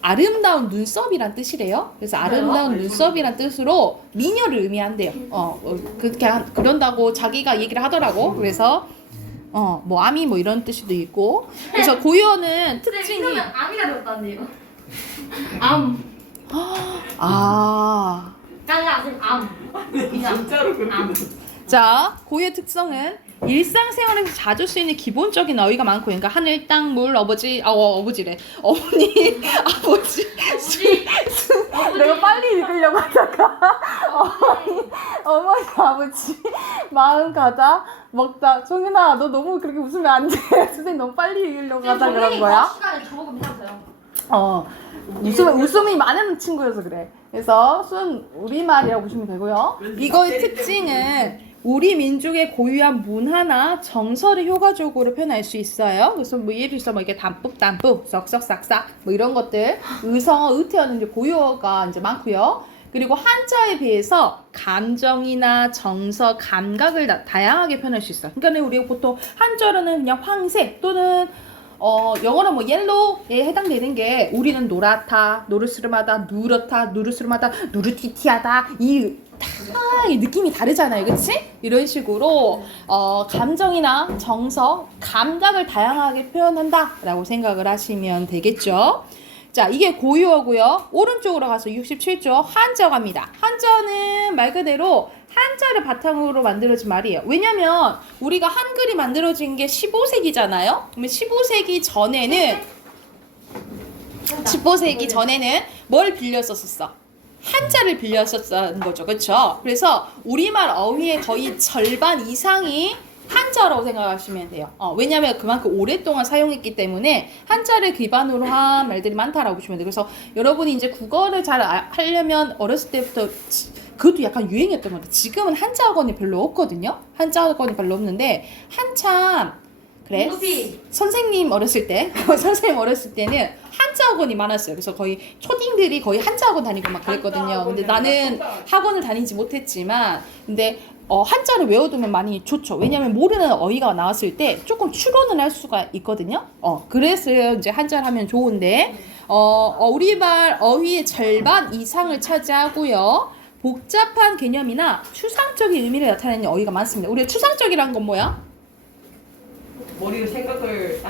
아름다운 눈썹이란 뜻이래요. 그래서 아름다운 눈썹이란 뜻으로 미녀를 의미한대요. 그런다고 자기가 얘기를 하더라고. 그래서 뭐 아미 뭐 이런 뜻도 있고. 그래서 고유어는 특징이 아미가 들었다는데요. 깡가 아직 진짜로 그렇게 자, 고유의 특성은 일상생활에서 자주 쓰이는 기본적인 어휘가 많고, 그러니까 하늘, 땅, 물, 어버지래. 어머니, 아버지. 내가 빨리 읽으려고 하다가 어머니, 아버지, 마음 가다, 먹다. 정윤아, 너 너무 그렇게 웃으면 안 돼. 선생님 너무 빨리 읽으려고 하다 그런 거야? 시간에 저보고 미쳤어요. 웃음이 많은 친구여서 그래. 그래서 순 우리말이라고 보시면 되고요. 이거의 특징은 우리 민족의 고유한 문화나 정서를 효과적으로 표현할 수 있어요. 그래서 뭐 예를 들어서 뭐 이게 담뿍, 썩썩, 뭐 이런 것들, 의성어, 의태어는 이제 고유어가 이제 많고요. 그리고 한자에 비해서 감정이나 정서, 감각을 다양하게 표현할 수 있어요. 그러니까 우리가 보통 한자로는 그냥 황색 또는 영어로 뭐 옐로우에 해당되는 게 우리는 노랗다, 노르스름하다, 누렇다, 누르스름하다, 누르티티하다 이 느낌이 다르잖아요. 그치? 이런 식으로 감정이나 정서, 감각을 다양하게 표현한다 라고 생각을 하시면 되겠죠. 자, 이게 고유어고요. 오른쪽으로 가서 67조 한자어 갑니다. 한자어는 말 그대로 한자를 바탕으로 만들어진 말이에요. 왜냐면 우리가 한글이 만들어진 게 15세기잖아요. 그러면 15세기 전에는 뭘 빌렸었어? 한자를 빌렸었다는 거죠. 그렇죠? 그래서 우리말 어휘의 거의 절반 이상이 한자라고 생각하시면 돼요. 왜냐하면 그만큼 오랫동안 사용했기 때문에 한자를 기반으로 한 말들이 많다라고 보시면 돼요. 그래서 여러분이 이제 국어를 잘 하려면 어렸을 때부터 그것도 약간 유행이었던 것 같아요. 지금은 한자 학원이 별로 없거든요. 한자 학원이 별로 없는데 한참 그래 선생님 어렸을 때는 한자 학원이 많았어요. 그래서 거의 초딩들이 거의 한자 학원 다니고 막 그랬거든요. 근데 나는 학원을 다니지 못했지만 근데 한자를 외워두면 많이 좋죠. 왜냐면 모르는 어휘가 나왔을 때 조금 추론을 할 수가 있거든요. 그래서 이제 한자를 하면 좋은데 우리말 어휘의 절반 이상을 차지하고요. 복잡한 개념이나 추상적인 의미를 나타내는 어휘가 많습니다. 우리가 추상적이란 건 뭐야? 머리로 생각을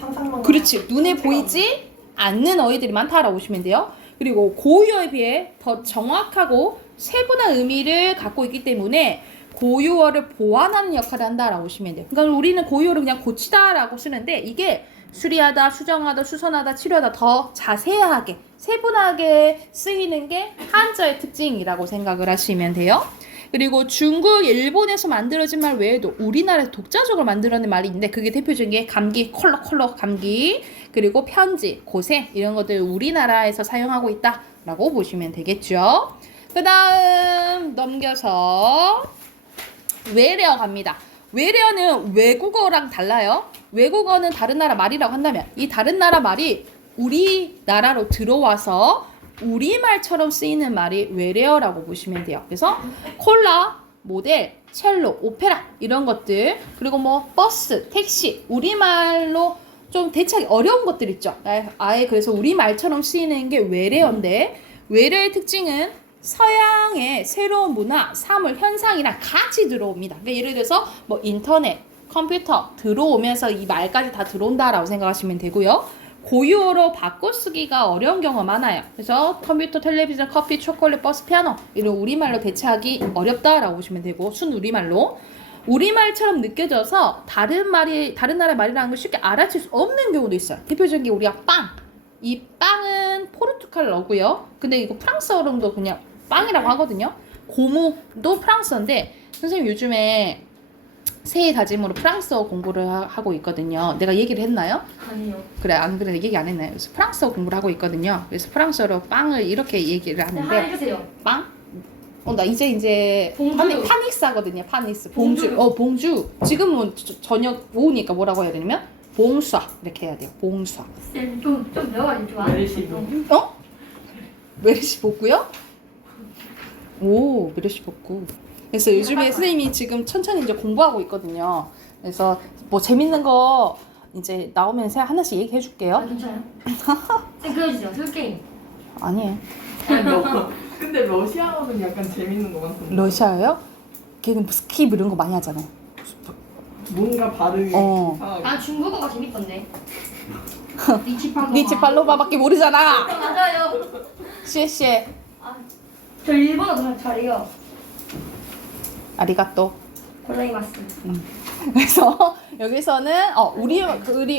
상상만 그렇지. 눈에 보이지 않는 어휘들이 많다라고 보시면 돼요. 그리고 고유어에 비해 더 정확하고 세분한 의미를 갖고 있기 때문에 고유어를 보완하는 역할을 한다라고 보시면 돼요. 그러니까 우리는 고유어를 그냥 고치다라고 쓰는데 이게 수리하다, 수정하다, 수선하다, 치료하다 더 자세하게, 세분하게 쓰이는 게 한자의 특징이라고 생각을 하시면 돼요. 그리고 중국, 일본에서 만들어진 말 외에도 우리나라에서 독자적으로 만들어낸 말이 있는데 그게 대표적인 게 감기, 컬러 감기, 그리고 편지, 고생 이런 것들 우리나라에서 사용하고 있다라고 보시면 되겠죠. 그 다음 넘겨서 외래어 갑니다. 외래어는 외국어랑 달라요. 외국어는 다른 나라 말이라고 한다면 이 다른 나라 말이 우리나라로 들어와서 우리말처럼 쓰이는 말이 외래어라고 보시면 돼요. 그래서 콜라, 모델, 첼로, 오페라 이런 것들 그리고 뭐 버스, 택시 우리말로 좀 대체하기 어려운 것들 있죠. 아예 그래서 우리말처럼 쓰이는 게 외래어인데 외래어의 특징은 서양의 새로운 문화, 사물, 현상이랑 같이 들어옵니다. 그러니까 예를 들어서 뭐 인터넷, 컴퓨터 들어오면서 이 말까지 다 들어온다라고 생각하시면 되고요. 고유어로 바꿔 쓰기가 어려운 경우가 많아요. 그래서 컴퓨터, 텔레비전, 커피, 초콜릿, 버스, 피아노 이런 우리말로 대체하기 어렵다라고 보시면 되고 순 우리말로 우리말처럼 느껴져서 다른 나라 말이라는 걸 쉽게 알아챌 수 없는 경우도 있어요. 대표적인 게 우리가 빵. 이 빵은 포르투갈어고요. 근데 이거 프랑스어로도 그냥 빵이라고 하거든요. 고무도 프랑스어인데 선생님 요즘에 새해 다짐으로 프랑스어 공부를 하고 있거든요. 내가 얘기를 했나요? 아니요. 그래 안 그래 얘기 안 했나요? 그래서 프랑스어 공부를 하고 있거든요. 그래서 프랑스어로 빵을 이렇게 얘기를 네, 하는데 하나 해주세요. 빵? 나 이제 봉주. 파닉스 하거든요. 파닉스. 봉주. 봉주. 지금은 저녁 오후니까 뭐라고 해야 되냐면 봉수아 이렇게 해야 돼요. 봉수아. 쌤, 좀 배워가지고 좀 멜시도. 어? 메르시 복구요? 오, 메르시 복구. 그래서 요즘에 선생님이 지금 천천히 이제 공부하고 있거든요. 그래서 뭐 재밌는 거 이제 나오면 제가 하나씩 얘기해 아, 줄게요. 괜찮아요? 쌤, 그려주세요. 술게임. 아니에요. 근데 러시아어는 약간 재밌는 것 같은데. 러시아예요? 걔는 스킵 이런 거 많이 하잖아요. 뭔가 발음이 어. 이상하게. 아, 중국어가 재밌던데. 리치팔로바. 리치팔로바밖에 모르잖아. 맞아요. 씨씨. 아, 저 일본어 잘해요. 아리가또. 고자이마스. 그래서 여기서는 우리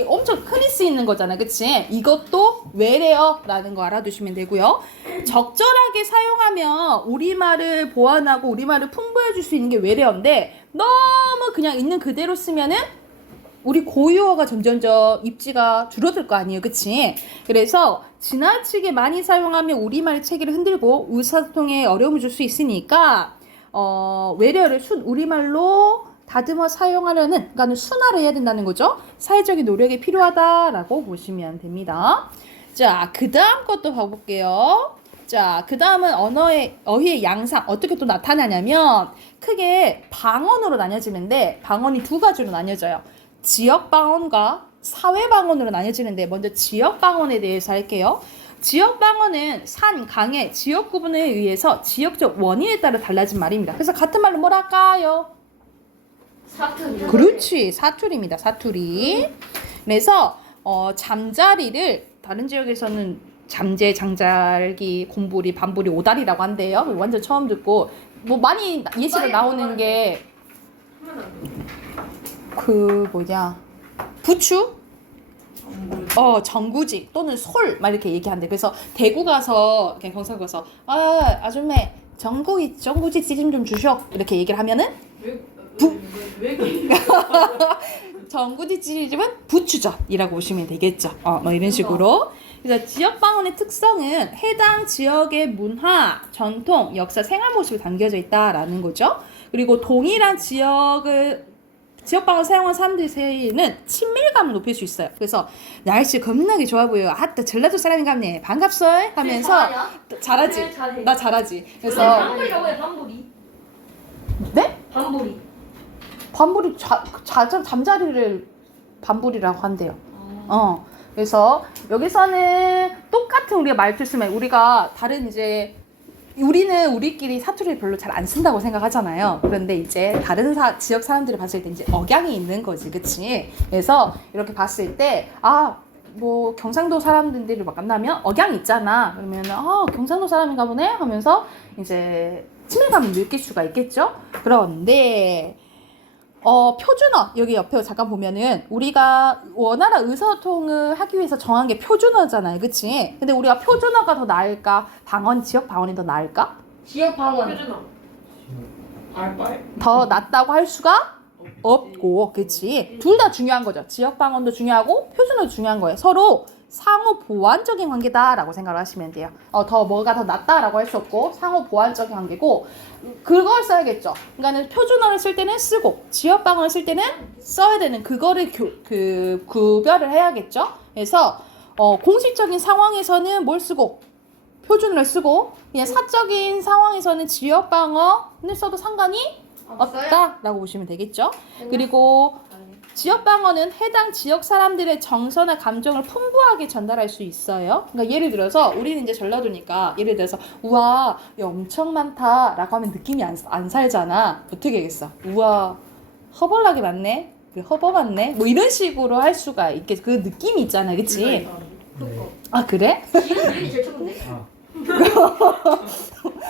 엄청 흔히 쓰이는 거잖아, 그치? 이것도 외래어라는 거 알아두시면 되고요. 적절하게 사용하면 우리말을 보완하고 우리말을 풍부해줄 수 있는 게 외래어인데 너무 그냥 있는 그대로 쓰면은 우리 고유어가 점점점 입지가 줄어들 거 아니에요, 그치? 그래서 지나치게 많이 사용하면 우리말 체계를 흔들고 의사소통에 어려움을 줄 수 있으니까 외래어를 순 우리말로 다듬어 사용하려는, 그러니까 순화를 해야 된다는 거죠. 사회적인 노력이 필요하다라고 보시면 됩니다. 자, 그 다음 것도 봐볼게요. 자, 그 다음은 어휘의 양상 어떻게 또 나타나냐면 크게 방언으로 나뉘어지는데 방언이 두 가지로 나뉘어져요. 지역 방언과 사회 방언으로 나뉘어지는데 먼저 지역 방언에 대해서 할게요. 지역 방언은 산, 강의, 지역 구분에 의해서 지역적 원인에 따라 달라진 말입니다. 그래서 같은 말로 뭐라 할까요? 사투리. 그렇지, 사투리입니다. 사투리. 그래서 잠자리를 다른 지역에서는 잠재, 장잘기, 곰보리, 밤보리, 오다리라고 한대요. 완전 처음 듣고 뭐 많이 예시로 나오는 게 부추? 정구지 또는 솔 막 이렇게 얘기한대. 그래서 대구 가서 그냥 경상도 가서 아줌마 정구지 찌짐 좀 주셔 이렇게 얘기를 하면은 정구지 찌짐은 부추젓이라고 보시면 되겠죠. 뭐 이런 식으로. 그래서 지역 방언의 특성은 해당 지역의 문화, 전통, 역사, 생활 모습이 담겨져 있다라는 거죠. 그리고 동일한 지역 방언 사용한 사람들 사이에는 친밀감을 높일 수 있어요. 그래서 날씨 겁나게 좋아 보여요. 아따 전라도 사람인가 보네. 반갑소 하면서 잘하지. 네, 잘해. 나 잘하지. 그래서 밤보리라고 해. 밤보리. 네? 밤보리. 밤보리 잠자리를 밤보리라고 한대요. 그래서 여기서는 똑같은 우리가 말투 쓰면 우리가 다른 이제 우리는 우리끼리 사투리를 별로 잘 안 쓴다고 생각하잖아요. 그런데 이제 다른 지역 사람들이 봤을 때 이제 억양이 있는 거지, 그치? 그래서 이렇게 봤을 때, 뭐 경상도 사람들이 만나면 억양이 있잖아. 그러면 경상도 사람인가 보네 하면서 이제 친밀감을 느낄 수가 있겠죠. 그런데 표준어 여기 옆에 잠깐 보면은 우리가 원활한 의사소통을 하기 위해서 정한 게 표준어잖아요, 그치? 근데 우리가 표준어가 더 나을까? 지역 방언이 더 나을까? 지역 방언. 표준어. 알바에. 더 낫다고 할 수가 없고, 그치? 둘 다 중요한 거죠. 지역 방언도 중요하고 표준어도 중요한 거예요. 서로 상호 보완적인 관계다라고 생각을 하시면 돼요. 더 뭐가 더 낫다라고 할 수 없고 상호 보완적인 관계고 그걸 써야겠죠. 그러니까는 표준어를 쓸 때는 쓰고 지역방언을 쓸 때는 써야 되는 그거를 구별을 해야겠죠. 그래서 공식적인 상황에서는 뭘 쓰고 표준어를 쓰고 그냥 사적인 상황에서는 지역방언을 써도 상관이 없다라고 보시면 되겠죠. 그리고 지역방언은 해당 지역 사람들의 정서나 감정을 풍부하게 전달할 수 있어요. 그러니까 예를 들어서 우리는 이제 전라도니까 예를 들어서 우와 야, 엄청 많다라고 하면 느낌이 안 살잖아. 어떻게 하겠어? 우와 허벌나게 많네. 그 허버 많네. 뭐 이런 식으로 할 수가 있겠. 그 느낌이 있잖아, 그치? 아 그래? 이름이 제일 좋은데.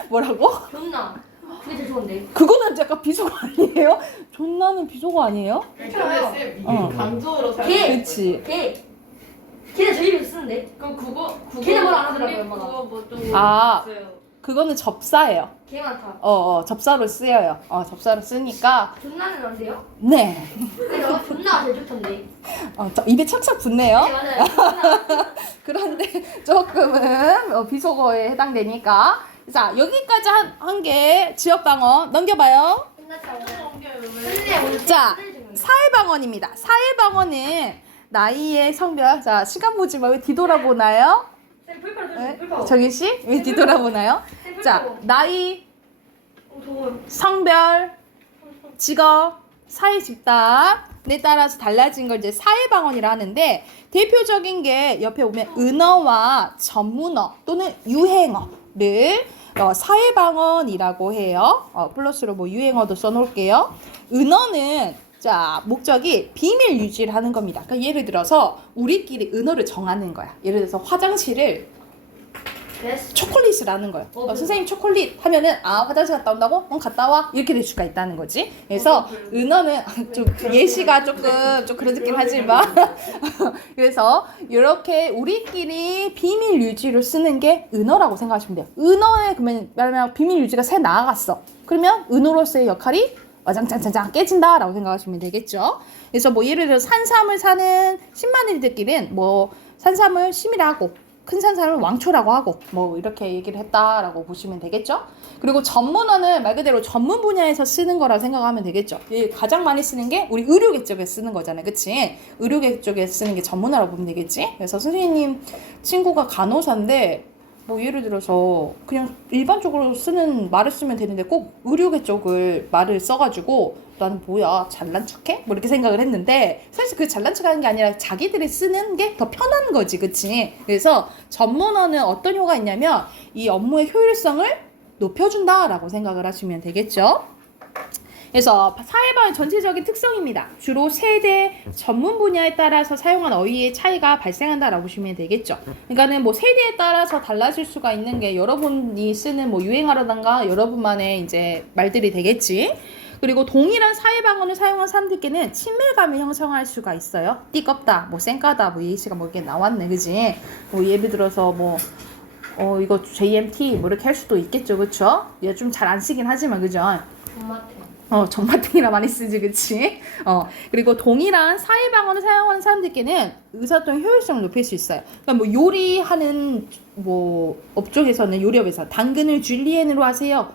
뭐라고? 존나. 그게 제일 좋은데. 그거는 약간 비속어 아니에요? 존나는 비속어 아니에요? 그러니까 쌤 이게 어. 강조로 그치. 걔. 걔는 제일 입에서 쓰는데. 그럼 국어 걔는 뭐라 안 하더라고요, 엄마가. 국어 뭐좀 아. 있어요. 그거는 접사예요. 걔 많다. 접사로 쓰여요. 접사로 쓰니까 존나는 안 돼요? 네. 근데 너가 존나가 제일 좋던데. 입에 착착 붙네요. 네 맞아요. 존나. 그런데 조금은 비속어에 해당되니까 자 여기까지 한 게 지역방언 넘겨봐요. 자 사회방언입니다. 사회방언은 나이의 성별 자 시간 보지 말고 뒤돌아보나요? 쌤 불파로 네? 불파로. 정희 씨? 왜 뒤돌아보나요? 자 나이 더워요. 성별 직업 사회 집단에 따라서 달라진 걸 이제 사회방언이라 하는데 대표적인 게 옆에 보면 은어와 전문어 또는 유행어를 사회방언이라고 해요. 플러스로 뭐 유행어도 써놓을게요. 은어는 자 목적이 비밀 유지를 하는 겁니다. 그러니까 예를 들어서 우리끼리 은어를 정하는 거야. 예를 들어서 화장실을 초콜릿을 하는 거예요. 선생님 초콜릿 하면은 화장실 갔다 온다고? 갔다 와 이렇게 될 수가 있다는 거지. 그래서 은어는 좀 예시가 좀 그런 느낌 하지만 그래서 이렇게 우리끼리 비밀 유지를 쓰는 게 은어라고 생각하시면 돼요. 은어에 그러면 말하면 비밀 유지가 새 나아갔어. 그러면 은어로서의 역할이 와장창창 깨진다라고 생각하시면 되겠죠. 그래서 뭐 예를 들어 산삼을 사는 신마늘들끼리는 뭐 산삼을 심이라고 큰 산삼을 왕초라고 하고 뭐 이렇게 얘기를 했다라고 보시면 되겠죠. 그리고 전문어는 말 그대로 전문 분야에서 쓰는 거라 생각하면 되겠죠. 가장 많이 쓰는 게 우리 의료계 쪽에 쓰는 거잖아요. 그치? 의료계 쪽에 쓰는 게 전문어라고 보면 되겠지. 그래서 선생님 친구가 간호사인데 뭐 예를 들어서 그냥 일반적으로 쓰는 말을 쓰면 되는데 꼭 의료계 쪽을 말을 써가지고 나는 뭐야 잘난 척해? 뭐 이렇게 생각을 했는데 사실 그 잘난 척하는 게 아니라 자기들이 쓰는 게 더 편한 거지, 그치? 그래서 전문어는 어떤 효과가 있냐면 이 업무의 효율성을 높여준다라고 생각을 하시면 되겠죠. 그래서 사회방언의 전체적인 특성입니다. 주로 세대, 전문 분야에 따라서 사용한 어휘의 차이가 발생한다라고 보시면 되겠죠. 그러니까는 뭐 세대에 따라서 달라질 수가 있는 게 여러분이 쓰는 뭐 유행어라던가 여러분만의 이제 말들이 되겠지. 그리고 동일한 사회방언을 사용한 사람들께는 친밀감을 형성할 수가 있어요. 띠껍다, 뭐 쌩까다, 뭐 예시가 뭐 이렇게 나왔네, 그지? 뭐 예를 들어서 뭐 이거 JMT 뭐 이렇게 할 수도 있겠죠, 그쵸? 얘 좀 잘 안 쓰긴 하지만, 그죠? 존맛해. 정마탱이라 많이 쓰지, 그치? 그리고 동일한 사회방언을 사용하는 사람들께는 의사소통 효율성을 높일 수 있어요. 그러니까 뭐 요리하는 뭐 업종에서는 요리업에서 당근을 줄리엔으로 하세요.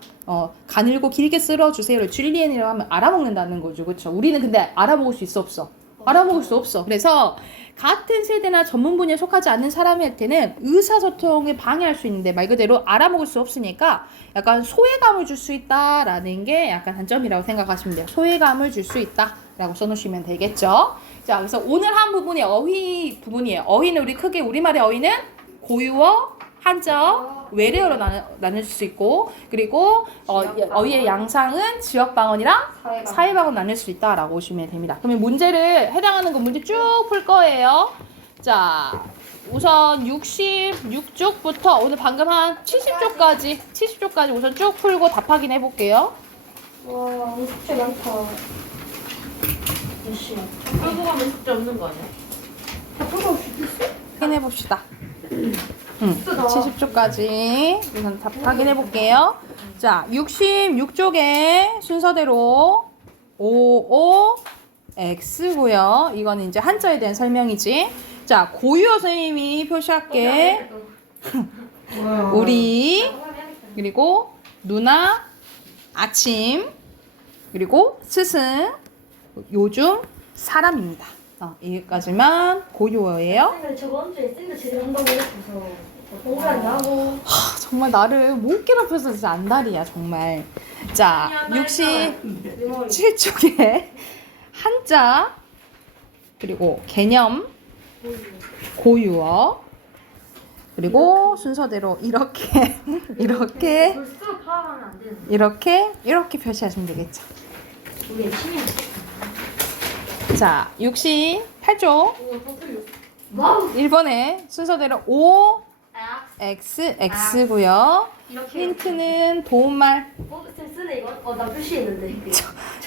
가늘고 길게 썰어주세요를 줄리엔이라고 하면 알아먹는다는 거죠, 그렇죠? 우리는 근데 알아먹을 수 있어 없어? 알아먹을 수 없어. 그래서 같은 세대나 전문 분야에 속하지 않는 사람한테는 의사소통을 방해할 수 있는데 말 그대로 알아먹을 수 없으니까 약간 소외감을 줄 수 있다라는 게 약간 단점이라고 생각하시면 돼요. 소외감을 줄 수 있다라고 써놓으시면 되겠죠. 자, 그래서 오늘 한 부분이 어휘 부분이에요. 어휘는 우리 크게 우리말의 어휘는 고유어, 한자어, 외래어로 나눌 수 있고 그리고 어휘의 양상은 지역방언이랑 사회방언 나눌 수 있다라고 보시면 됩니다. 그러면 문제를 해당하는 거 문제 쭉 풀 거예요. 자, 우선 66쪽부터 오늘 방금 한 70쪽까지 우선 쭉 풀고 답 확인해 볼게요. 와 숙제 많다. 열심히. 풀고 가면 숙제 없는 거 아니야? 다 풀고 올 수도 있어? 확인해 봅시다. 70쪽까지 우선 답 확인해 볼게요. 자, 66쪽에 순서대로 55X고요. 이거는 이제 한자에 대한 설명이지. 자, 고유어 선생님이 표시할게. 우리, 그리고 누나, 아침, 그리고 스승, 요즘, 사람입니다. 여기까지만 고유어예요. 근데 저번 주에 쌤도 제대로 한다고 해서 공부를 하고. 정말 나를 못 괴롭혀서 진짜 안달이야, 정말. 자, 67쪽에 한자, 그리고 개념, 고유어, 그리고 순서대로 이렇게 벌써 파악하면 안 되는. 이렇게 표시하시면 되겠죠. 우리 신이. 자, 68쪽 와우. 1번에 순서대로 O, 아, X, X고요. 이렇게. 힌트는 도움말. 쌤 쓰네 이건. 나 표시했는데.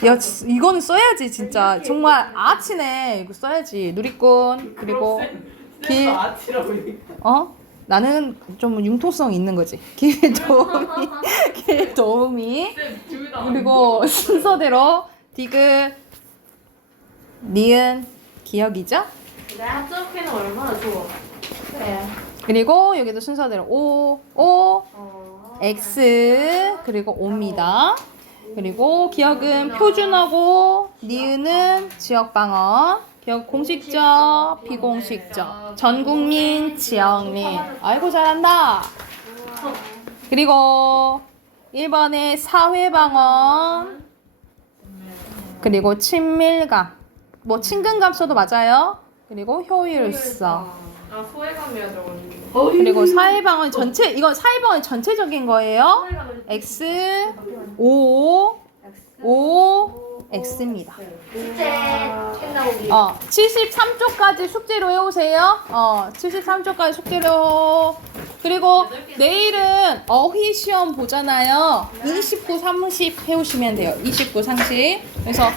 야, 이거는 써야지 진짜. 정말 아치네. 이거 써야지. 누리꾼 그리고 길. 아치라고 얘기. 나는 좀 융통성 있는 거지. 길 도우미. 둘다 그리고 순서대로 디귿, 니은, 기억이죠. 내 합적해는 얼마나 좋아. 그래. 그리고 여기도 순서대로 O, X, 그리고 O입니다. 그리고 기억은 표준어고, 니은은 지역방언, 기억 공식적, 비공식적, 전국민, 지역민. 아이고 잘한다. 그리고 1번에 사회방언, 그리고 친밀감, 뭐 친근감 써도 맞아요. 그리고 효율성. 아 소외감이야 저거는. 그리고 사회방언 전체, 이건 사회방언 전체적인 거예요. X, O, X입니다. 숙제 끝나오기. 73쪽까지 숙제로 해오세요. 73쪽까지 숙제로. 그리고 내일은 어휘 시험 보잖아요. 29, 30 해오시면 돼요. 29, 30. 그래서